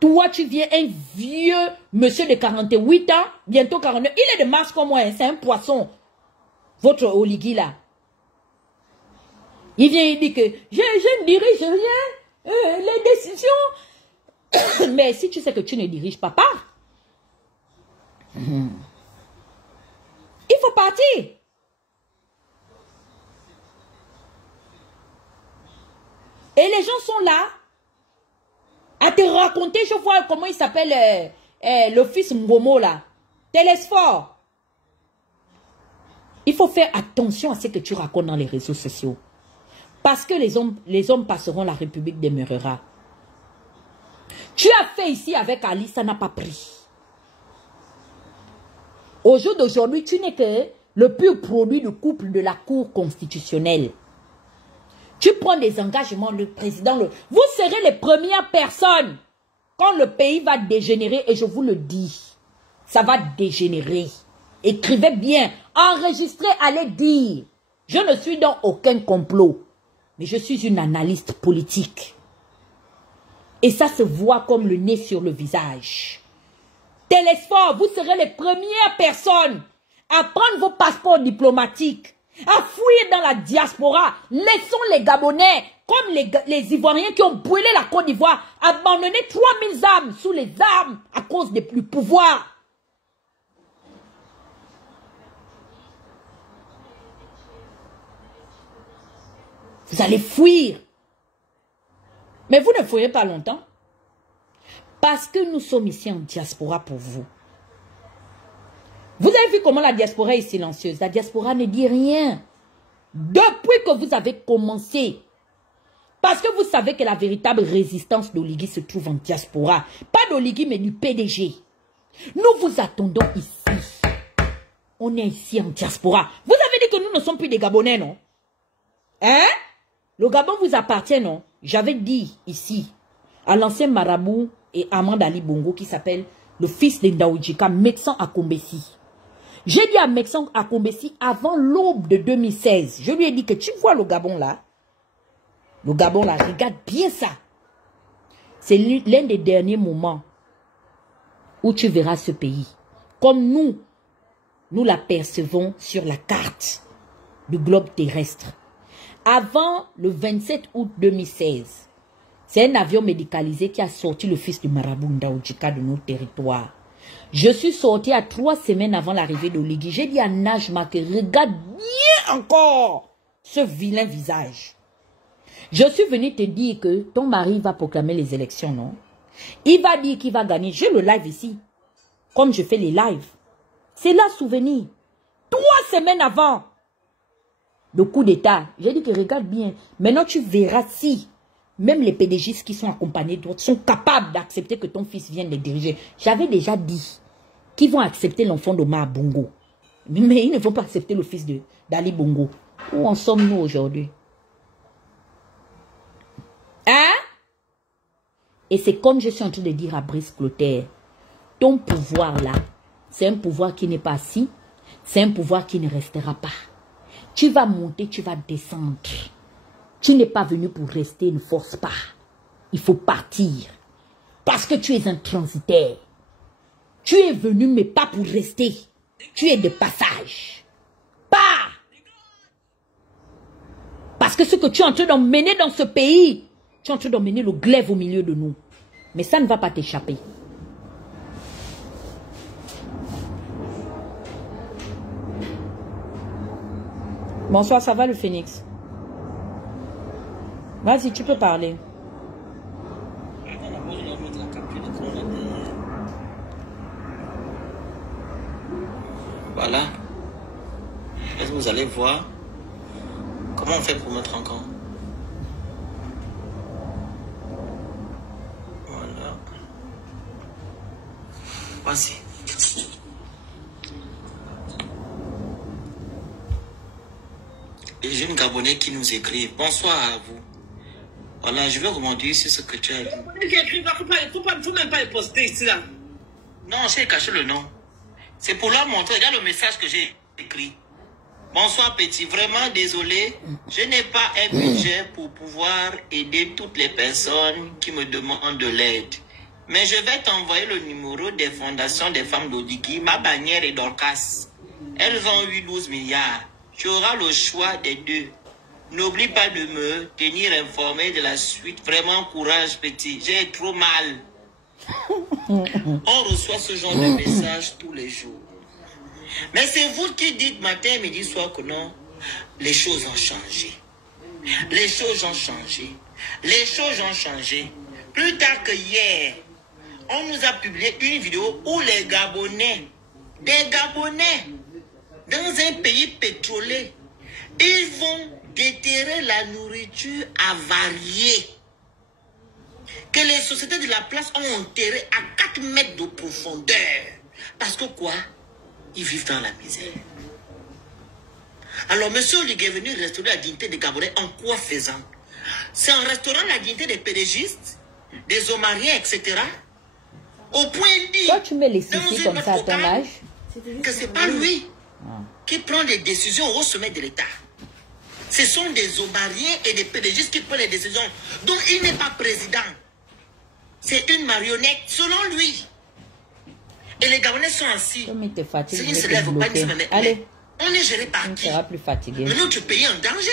Toi, tu viens un vieux monsieur de 48 ans, bientôt 49. Il est de Mars comme moi, hein, c'est un poisson. Votre Oligui là. Il vient, il dit que je ne dirige rien. Les décisions. Mais si tu sais que tu ne diriges pas, pars. Il faut partir. Et les gens sont là à te raconter, je vois comment il s'appelle le fils Ngomo là. Télésphore. Il faut faire attention à ce que tu racontes dans les réseaux sociaux. Parce que les hommes passeront, la République demeurera. Tu as fait ici avec Ali, ça n'a pas pris. Au jour d'aujourd'hui, tu n'es que le pur produit du couple de la Cour constitutionnelle. Tu prends des engagements, le président, vous serez les premières personnes quand le pays va dégénérer, et je vous le dis, ça va dégénérer. Écrivez bien, enregistrez, allez dire. Je ne suis dans aucun complot, mais je suis une analyste politique. Et ça se voit comme le nez sur le visage. Télésphore, vous serez les premières personnes à prendre vos passeports diplomatiques, à fouiller dans la diaspora. Laissons les Gabonais, comme les Ivoiriens qui ont brûlé la Côte d'Ivoire, abandonner 3000 âmes sous les armes à cause du pouvoir. Vous allez fuir. Mais vous ne fouillez pas longtemps. Parce que nous sommes ici en diaspora pour vous. Vous avez vu comment la diaspora est silencieuse. La diaspora ne dit rien. Depuis que vous avez commencé. Parce que vous savez que la véritable résistance d'Oligui se trouve en diaspora. Pas d'Oligui, mais du PDG. Nous vous attendons ici. On est ici en diaspora. Vous avez dit que nous ne sommes plus des Gabonais, non? Hein? Le Gabon vous appartient, non? J'avais dit ici, à l'ancien marabout et Amand Ali Bongo, qui s'appelle le fils de Ndaoudjika, médecin à Kombessi. J'ai dit à médecin à Kombessi avant l'aube de 2016. Je lui ai dit que tu vois le Gabon là? Le Gabon là, regarde bien ça. C'est l'un des derniers moments où tu verras ce pays. Comme nous l'apercevons sur la carte du globe terrestre. Avant le 27 août 2016, c'est un avion médicalisé qui a sorti le fils du marabout Ndaoudjika de nos territoires. Je suis sorti à 3 semaines avant l'arrivée d'Oligui. J'ai dit à Najma que regarde bien encore ce vilain visage. Je suis venu te dire que ton mari va proclamer les élections, non? Il va dire qu'il va gagner. J'ai le live ici. Comme je fais les lives. C'est là, souvenir. 3 semaines avant le coup d'État. J'ai dit que regarde bien. Maintenant, tu verras si même les PDGistes qui sont accompagnés d'autres sont capables d'accepter que ton fils vienne les diriger. J'avais déjà dit qu'ils vont accepter l'enfant d'Omar Bongo. Mais ils ne vont pas accepter le fils d'Ali Bongo. Où en sommes-nous aujourd'hui? Hein? Et c'est comme je suis en train de dire à Brice Clotaire. Ton pouvoir là, c'est un pouvoir qui n'est pas assis. C'est un pouvoir qui ne restera pas. Tu vas monter, tu vas descendre. Tu n'es pas venu pour rester, ne force pas. Il faut partir. Parce que tu es un transitaire. Tu es venu, mais pas pour rester. Tu es de passage. Pas. Parce que ce que tu es en train d'emmener dans ce pays, tu es en train d'emmener le glaive au milieu de nous. Mais ça ne va pas t'échapper. Bonsoir, ça va le Phénix? Vas-y, tu peux parler. Voilà. Est-ce que vous allez voir comment on fait pour mettre en camp? Voilà. Voici. Les jeunes Gabonais qui nous écrivent. Bonsoir à vous. Voilà, je vais rebondir sur ce que tu as dit. Il ne faut même pas les poster ici là. Non, j'ai caché le nom. C'est pour leur montrer. Regarde le message que j'ai écrit. Bonsoir petit, vraiment désolé. Je n'ai pas un budget pour pouvoir aider toutes les personnes qui me demandent de l'aide. Mais je vais t'envoyer le numéro des fondations des femmes d'Oligui. Ma bannière est Dorcas. Elles ont eu 12 milliards. Tu auras le choix des deux. N'oublie pas de me tenir informé de la suite. Vraiment courage petit. J'ai trop mal. On reçoit ce genre de messages tous les jours. Mais c'est vous qui dites matin, midi, soir que non. Les choses ont changé. Les choses ont changé. Les choses ont changé. Plus tard que hier, on nous a publié une vidéo où les Gabonais, des Gabonais, dans un pays pétrolier, ils vont déterrer la nourriture avariée que les sociétés de la place ont enterré à 4 mètres de profondeur. Parce que quoi? Ils vivent dans la misère. Alors, M. Oligui est venu restaurer la dignité des Gabonais en quoi faisant? C'est en restaurant la dignité des pédégistes, des omariens, etc. Au point dit, toi, tu mets les soucis comme ça à ton âge, que ce n'est pas lui qui prend les décisions au sommet de l'État. Ce sont des omariens et des pédégistes qui prennent les décisions. Donc, il n'est pas président. C'est une marionnette, selon lui. Et les Gabonais sont assis. comme il te fatigue, C'est je vais te bloquer. Allez, on est géré par tu ne qui? seras plus fatigué. Mais notre pays est en danger.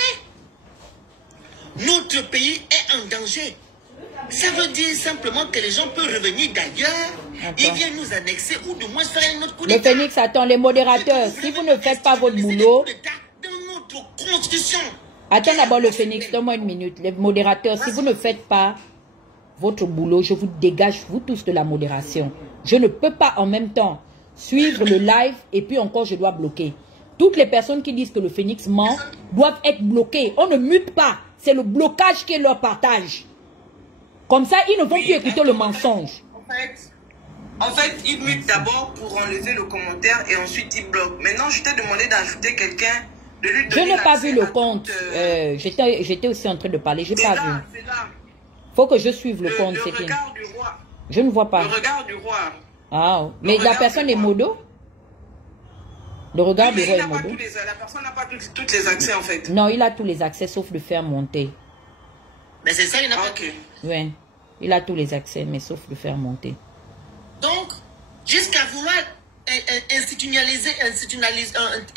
Notre pays est en danger. Ça veut dire simplement que les gens peuvent revenir d'ailleurs. Ils viennent nous annexer ou du moins faire un autre coup Le d'État. Phénix, attends, les modérateurs, si vous ne faites pas votre boulot... Dans notre constitution. Attends d'abord le Phénix, donne-moi une minute. Les modérateurs, si vous ne faites pas votre boulot, je vous dégage, vous tous, de la modération. Je ne peux pas en même temps suivre le live et puis encore je dois bloquer. Toutes les personnes qui disent que le Phénix ment doivent être bloquées. On ne mute pas. C'est le blocage qui est leur partage. Comme ça, ils ne vont plus écouter le mensonge. En fait, ils mutent d'abord pour enlever le commentaire et ensuite ils bloquent. Maintenant, je t'ai demandé d'ajouter quelqu'un, de lui donner. Je n'ai pas vu le à compte. toute, J'étais aussi en train de parler. Je n'ai pas vu. c'est là. Faut que je suive le compte. Le C'est qui? regard du roi. Je ne vois pas. Le regard du roi. Ah, mais la regard personne du est roi. modo? Le regard Oui, du mais roi est modo? la personne n'a pas tous les accès en fait. Non, il a tous les accès sauf le faire monter. Mais c'est ça, il n'a pas. Ok. Oui, il a tous les accès, mais sauf le faire monter. Donc, jusqu'à vouloir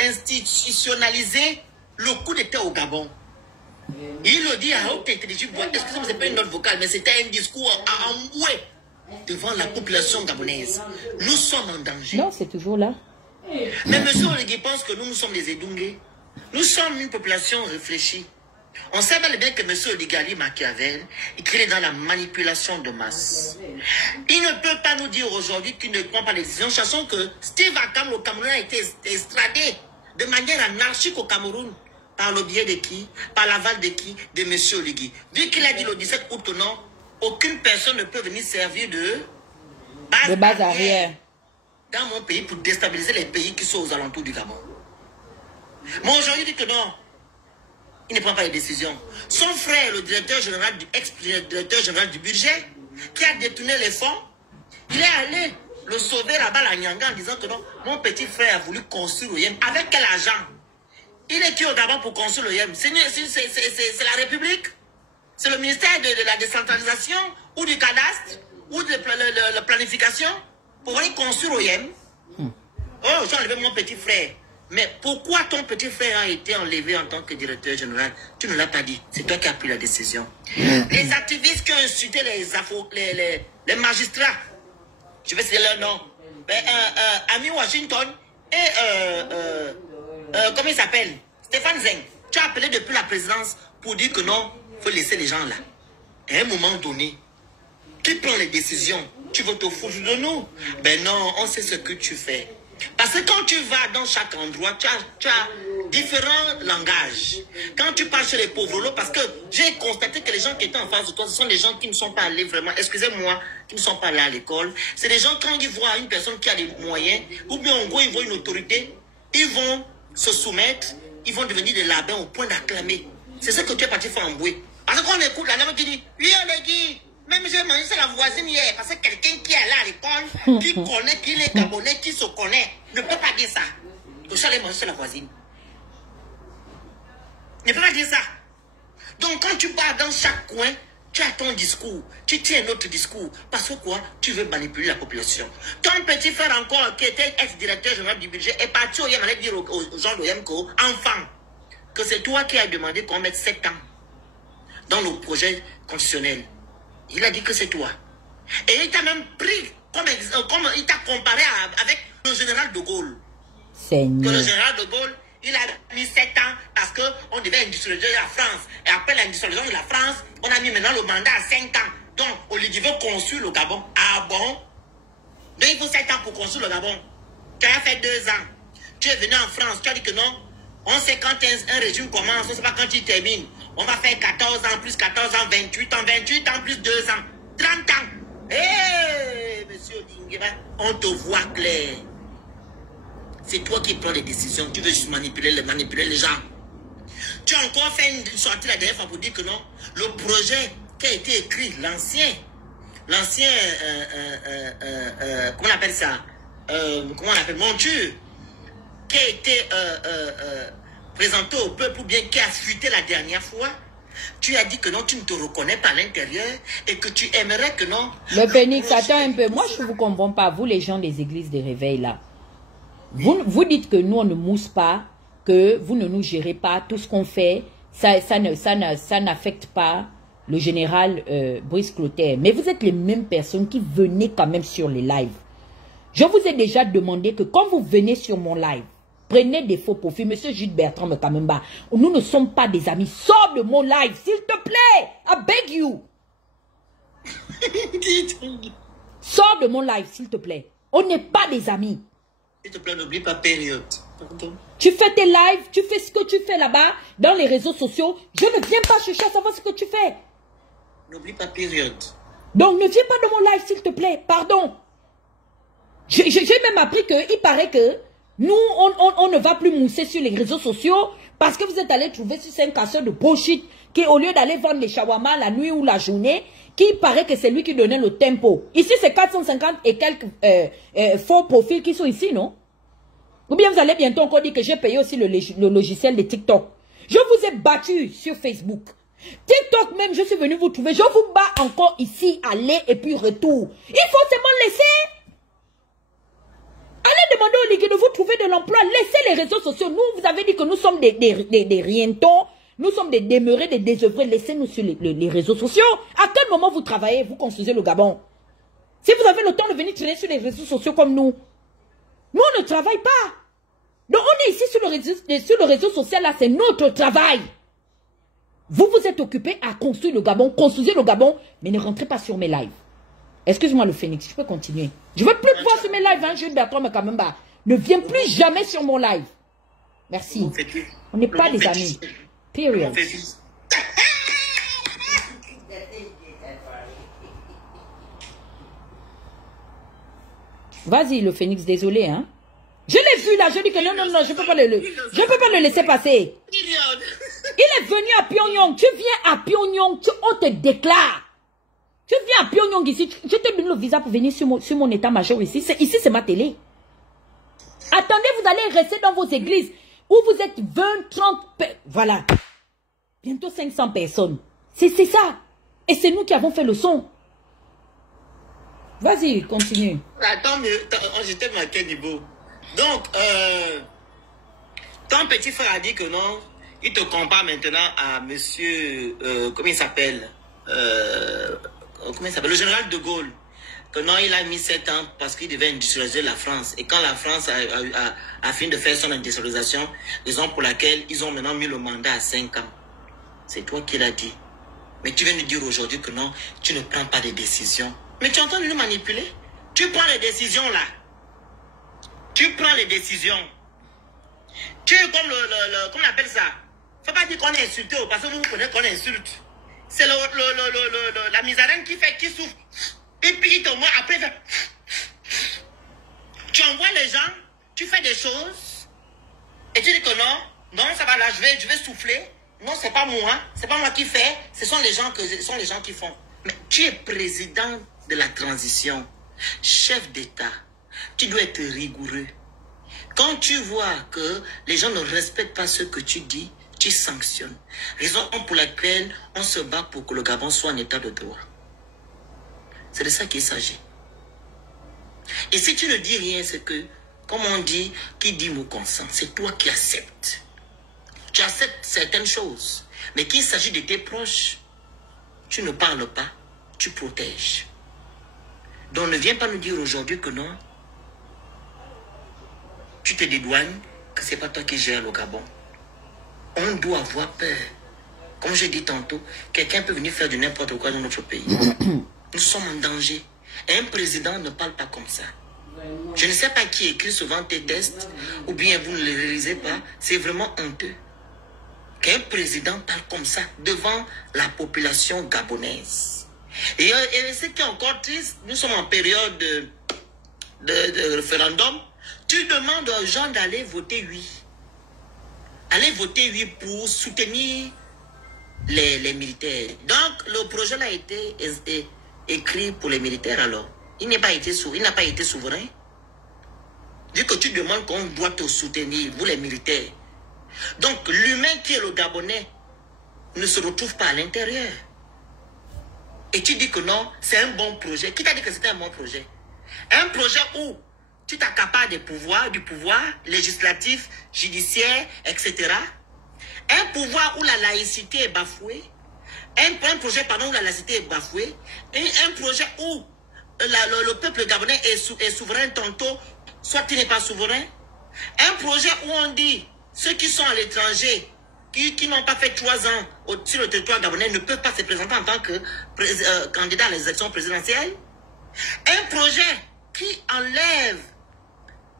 institutionnaliser le coup d'État au Gabon. Il le dit à haute intelligence. Excusez-moi, ce n'est pas une note vocale, mais c'était un discours à embouer devant la population gabonaise. Nous sommes en danger. Non, c'est toujours là. Mais M. Oligui pense que nous sommes des Edungé. Nous sommes une population réfléchie. On sait bien que M. Oligui Machiavel, il crée dans la manipulation de masse. Il ne peut pas nous dire aujourd'hui qu'il ne prend pas les décisions, sachant que Steve Akam, le Cameroun, a été extradé de manière anarchique au Cameroun. Par le biais de qui? Par l'aval de qui? De M. Oligui. Vu qu'il a dit le 17 août, non, aucune personne ne peut venir servir de base arrière dans mon pays pour déstabiliser les pays qui sont aux alentours du Gabon. Mais aujourd'hui, il dit que non. Il ne prend pas les décisions. Son frère, le directeur général ex-directeur général du budget, qui a détourné les fonds, il est allé le sauver là-bas à Nyanga en disant que non, mon petit frère a voulu construire le Yem. Avec quel argent? Il est qui au Gabon pour construire le Yem? C'est la République? C'est le ministère de la décentralisation ou du cadastre ou de la planification pour aller construire le Yem? Oh, j'ai enlevé mon petit frère. Mais pourquoi ton petit frère a été enlevé en tant que directeur général? Tu ne l'as pas dit. C'est toi qui as pris la décision. Les activistes qui ont insulté les magistrats, je vais citer leur nom, Ami Washington et comment il s'appelle? Stéphane Zeng. Tu as appelé depuis la présidence pour dire que non, il faut laisser les gens là. À un moment donné, qui prend les décisions? Tu veux te foutre de nous? Ben non, on sait ce que tu fais. Parce que quand tu vas dans chaque endroit, tu as différents langages. Quand tu parles chez les pauvres, parce que j'ai constaté que les gens qui étaient en face de toi, ce sont des gens qui ne sont pas allés vraiment, excusez-moi, qui ne sont pas allés à l'école. C'est des gens, quand ils voient une personne qui a des moyens, ou bien en gros, ils voient une autorité, ils vont se soumettre, ils vont devenir des labins au point d'acclamer. C'est ce que tu es parti faire en Boué. Parce qu'on écoute la dame qui dit, oui, on est qui? Même j'ai mangé c'est la voisine hier, parce que quelqu'un qui est allé à l'école, qui connaît, qui est Gabonais, qui se connaît, ne peut pas dire ça. Donc j'allais manger c'est la voisine. Ne peut pas dire ça. Donc quand tu pars dans chaque coin, tu as ton discours, tu tiens un autre discours. Parce que quoi? Tu veux manipuler la population. Ton petit frère encore, qui était ex-directeur général du budget, est parti au Yem, allait dire aux gens de Yemko, enfant, que c'est toi qui as demandé qu'on mette 7 ans dans le projet constitutionnel. Il a dit que c'est toi. Et il t'a même pris, comme il t'a comparé avec le général de Gaulle. Seigneur. Que le général de Gaulle, il a mis 7 ans parce qu'on devait industrialiser la France. Et après l'industrialisation de la France, on a mis maintenant le mandat à 5 ans. Donc, Oligui veut construire le Gabon. Ah bon? Donc, il faut 7 ans pour construire le Gabon. Tu as fait 2 ans. Tu es venu en France, tu as dit que non. On sait quand un régime commence, on ne sait pas quand il termine. On va faire 14 ans, plus 14 ans, 28 ans, 28 ans, plus 2 ans, 30 ans. Hé, monsieur Oligui, on te voit clair. C'est toi qui prends les décisions. Tu veux juste manipuler les gens. Tu as encore fait une sortie la dernière fois pour dire que non, le projet qui a été écrit, l'ancien, comment on appelle ça, comment on appelle, monture, qui a été présenté au peuple ou bien qui a fuité la dernière fois, tu as dit que non, tu ne te reconnais pas à l'intérieur et que tu aimerais que non. Le Phénix, attends un peu. Moi, je ne vous comprends pas. Vous, les gens des églises de réveil, là. Vous dites que nous, on ne mousse pas, que vous ne nous gérez pas. Tout ce qu'on fait, ça n'affecte pas le général Brice Clotaire. Mais vous êtes les mêmes personnes qui venaient quand même sur les lives. Je vous ai déjà demandé que quand vous venez sur mon live, prenez des faux profils. Monsieur Jude Bertrand Mekamemba, nous ne sommes pas des amis. Sors de mon live, s'il te plaît. I beg you. Sors de mon live, s'il te plaît. On n'est pas des amis. S'il te plaît, n'oublie pas période. Pardon. Tu fais tes lives, tu fais ce que tu fais là-bas, dans les réseaux sociaux. Je ne viens pas chercher à savoir ce que tu fais. N'oublie pas période. Donc, ne viens pas dans mon live, s'il te plaît. Pardon. J'ai même appris qu'il paraît que nous, on ne va plus mousser sur les réseaux sociaux parce que vous êtes allé trouver sur un casseur de bullshit qui, au lieu d'aller vendre les shawarma la nuit ou la journée, qui paraît que c'est lui qui donnait le tempo. Ici, c'est 450 et quelques faux profils qui sont ici, non? Ou bien vous allez bientôt encore dire que j'ai payé aussi le logiciel de TikTok. Je vous ai battu sur Facebook. TikTok même, je suis venu vous trouver. Je vous bats encore ici, aller et puis retour. Il faut seulement laisser. Allez demander aux ligues de vous trouver de l'emploi. Laissez les réseaux sociaux. Nous, vous avez dit que nous sommes des rientons. Nous sommes des demeurés, des désœuvrés. Laissez-nous sur les réseaux sociaux. À quel moment vous travaillez, vous construisez le Gabon? Si vous avez le temps de venir traîner sur les réseaux sociaux comme nous, nous, on ne travaille pas. Donc, on est ici sur le réseau social. Là, c'est notre travail. Vous vous êtes occupé à construire le Gabon. Construisez le Gabon, mais ne rentrez pas sur mes lives. Excuse-moi le Phénix, je peux continuer. Je ne veux plus te voir sur mes lives, hein, Jude Bertrand Mekamemba. Ne viens plus jamais sur mon live. Merci. On n'est pas des amis. Period. Vas-y le Phénix, désolé, hein. Je l'ai vu là, je dis que non, je ne peux pas le laisser passer. Il est venu à Pyongyang. Tu viens à Pyongyang, on te déclare. Tu viens à Pyongyang ici, je te donne le visa pour venir sur mon état-major ici. Ici, c'est ma télé. Attendez, vous allez rester dans vos églises où vous êtes 20, 30, voilà. Bientôt 500 personnes. C'est ça. Et c'est nous qui avons fait le son. Vas-y, continue. Attends, mais j'étais à quel niveau? Donc, ton petit frère a dit que non, il te compare maintenant à monsieur, comment il s'appelle? Comment il s'appelle? Le général de Gaulle. Que non, il a mis 7 ans parce qu'il devait industrialiser la France. Et quand la France a fini de faire son industrialisation, raison pour laquelle ils ont maintenant mis le mandat à 5 ans. C'est toi qui l'as dit. Mais tu viens nous dire aujourd'hui que non, tu ne prends pas de décisions. Mais tu entends nous manipuler? Tu prends les décisions là. Tu prends les décisions. Tu es comme comment on appelle ça? Faut pas dire qu'on est insulté parce que vous connaissez qu'on insulte. C'est la misarène qui souffre. Et puis il te voit après. Tu envoies les gens, tu fais des choses. Et tu dis que non, ça va là, je vais souffler. Non, c'est pas moi. C'est pas moi qui fais. Ce sont les gens qui font. Mais tu es président de la transition, chef d'État. Tu dois être rigoureux. Quand tu vois que les gens ne respectent pas ce que tu dis, tu sanctionnes. Raison pour laquelle on se bat pour que le Gabon soit en état de droit. C'est de ça qu'il s'agit. Et si tu ne dis rien, c'est que, comme on dit, qui dit mot consent, c'est toi qui acceptes. Tu acceptes certaines choses. Mais qu'il s'agit de tes proches, tu ne parles pas, tu protèges. Donc ne viens pas nous dire aujourd'hui que non. Tu te dédouanes, que ce n'est pas toi qui gères le Gabon. On doit avoir peur. Comme je dis tantôt, quelqu'un peut venir faire de n'importe quoi dans notre pays. Nous sommes en danger. Et un président ne parle pas comme ça. Je ne sais pas qui écrit souvent tes tests, ou bien vous ne les réalisez pas. C'est vraiment honteux. Qu'un président parle comme ça devant la population gabonaise. Et ce qui est encore triste, nous sommes en période de référendum. Tu demandes aux gens d'aller voter oui. Allez voter oui pour soutenir les militaires. Donc, le projet là a été écrit pour les militaires alors. Il n'a pas été souverain. Vu que tu demandes qu'on doit te soutenir, vous les militaires. Donc, l'humain qui est le Gabonais ne se retrouve pas à l'intérieur. Et tu dis que non, c'est un bon projet. Qui t'a dit que c'était un bon projet? Un projet où tu t'accapares du pouvoir législatif, judiciaire, etc. Un pouvoir où la laïcité est bafouée. Un projet, pardon, où la laïcité est bafouée. Et un projet où le peuple gabonais est souverain tantôt, soit il n'est pas souverain. Un projet où on dit, ceux qui sont à l'étranger, qui n'ont pas fait 3 ans sur le territoire gabonais, ne peuvent pas se présenter en tant que candidat à les élections présidentielles. Un projet qui enlève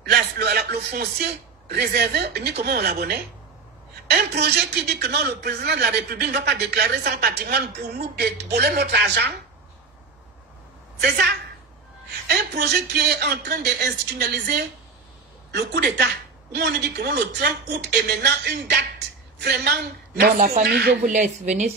le foncier réservé uniquement aux Gabonais. Un projet qui dit que non, le président de la République ne va pas déclarer son patrimoine pour nous voler notre argent. C'est ça. Un projet qui est en train d'institutionnaliser le coup d'État. Où on nous dit que non, le 30 août est maintenant une date vraiment nationale. Bon, la famille, je vous laisse. Venez.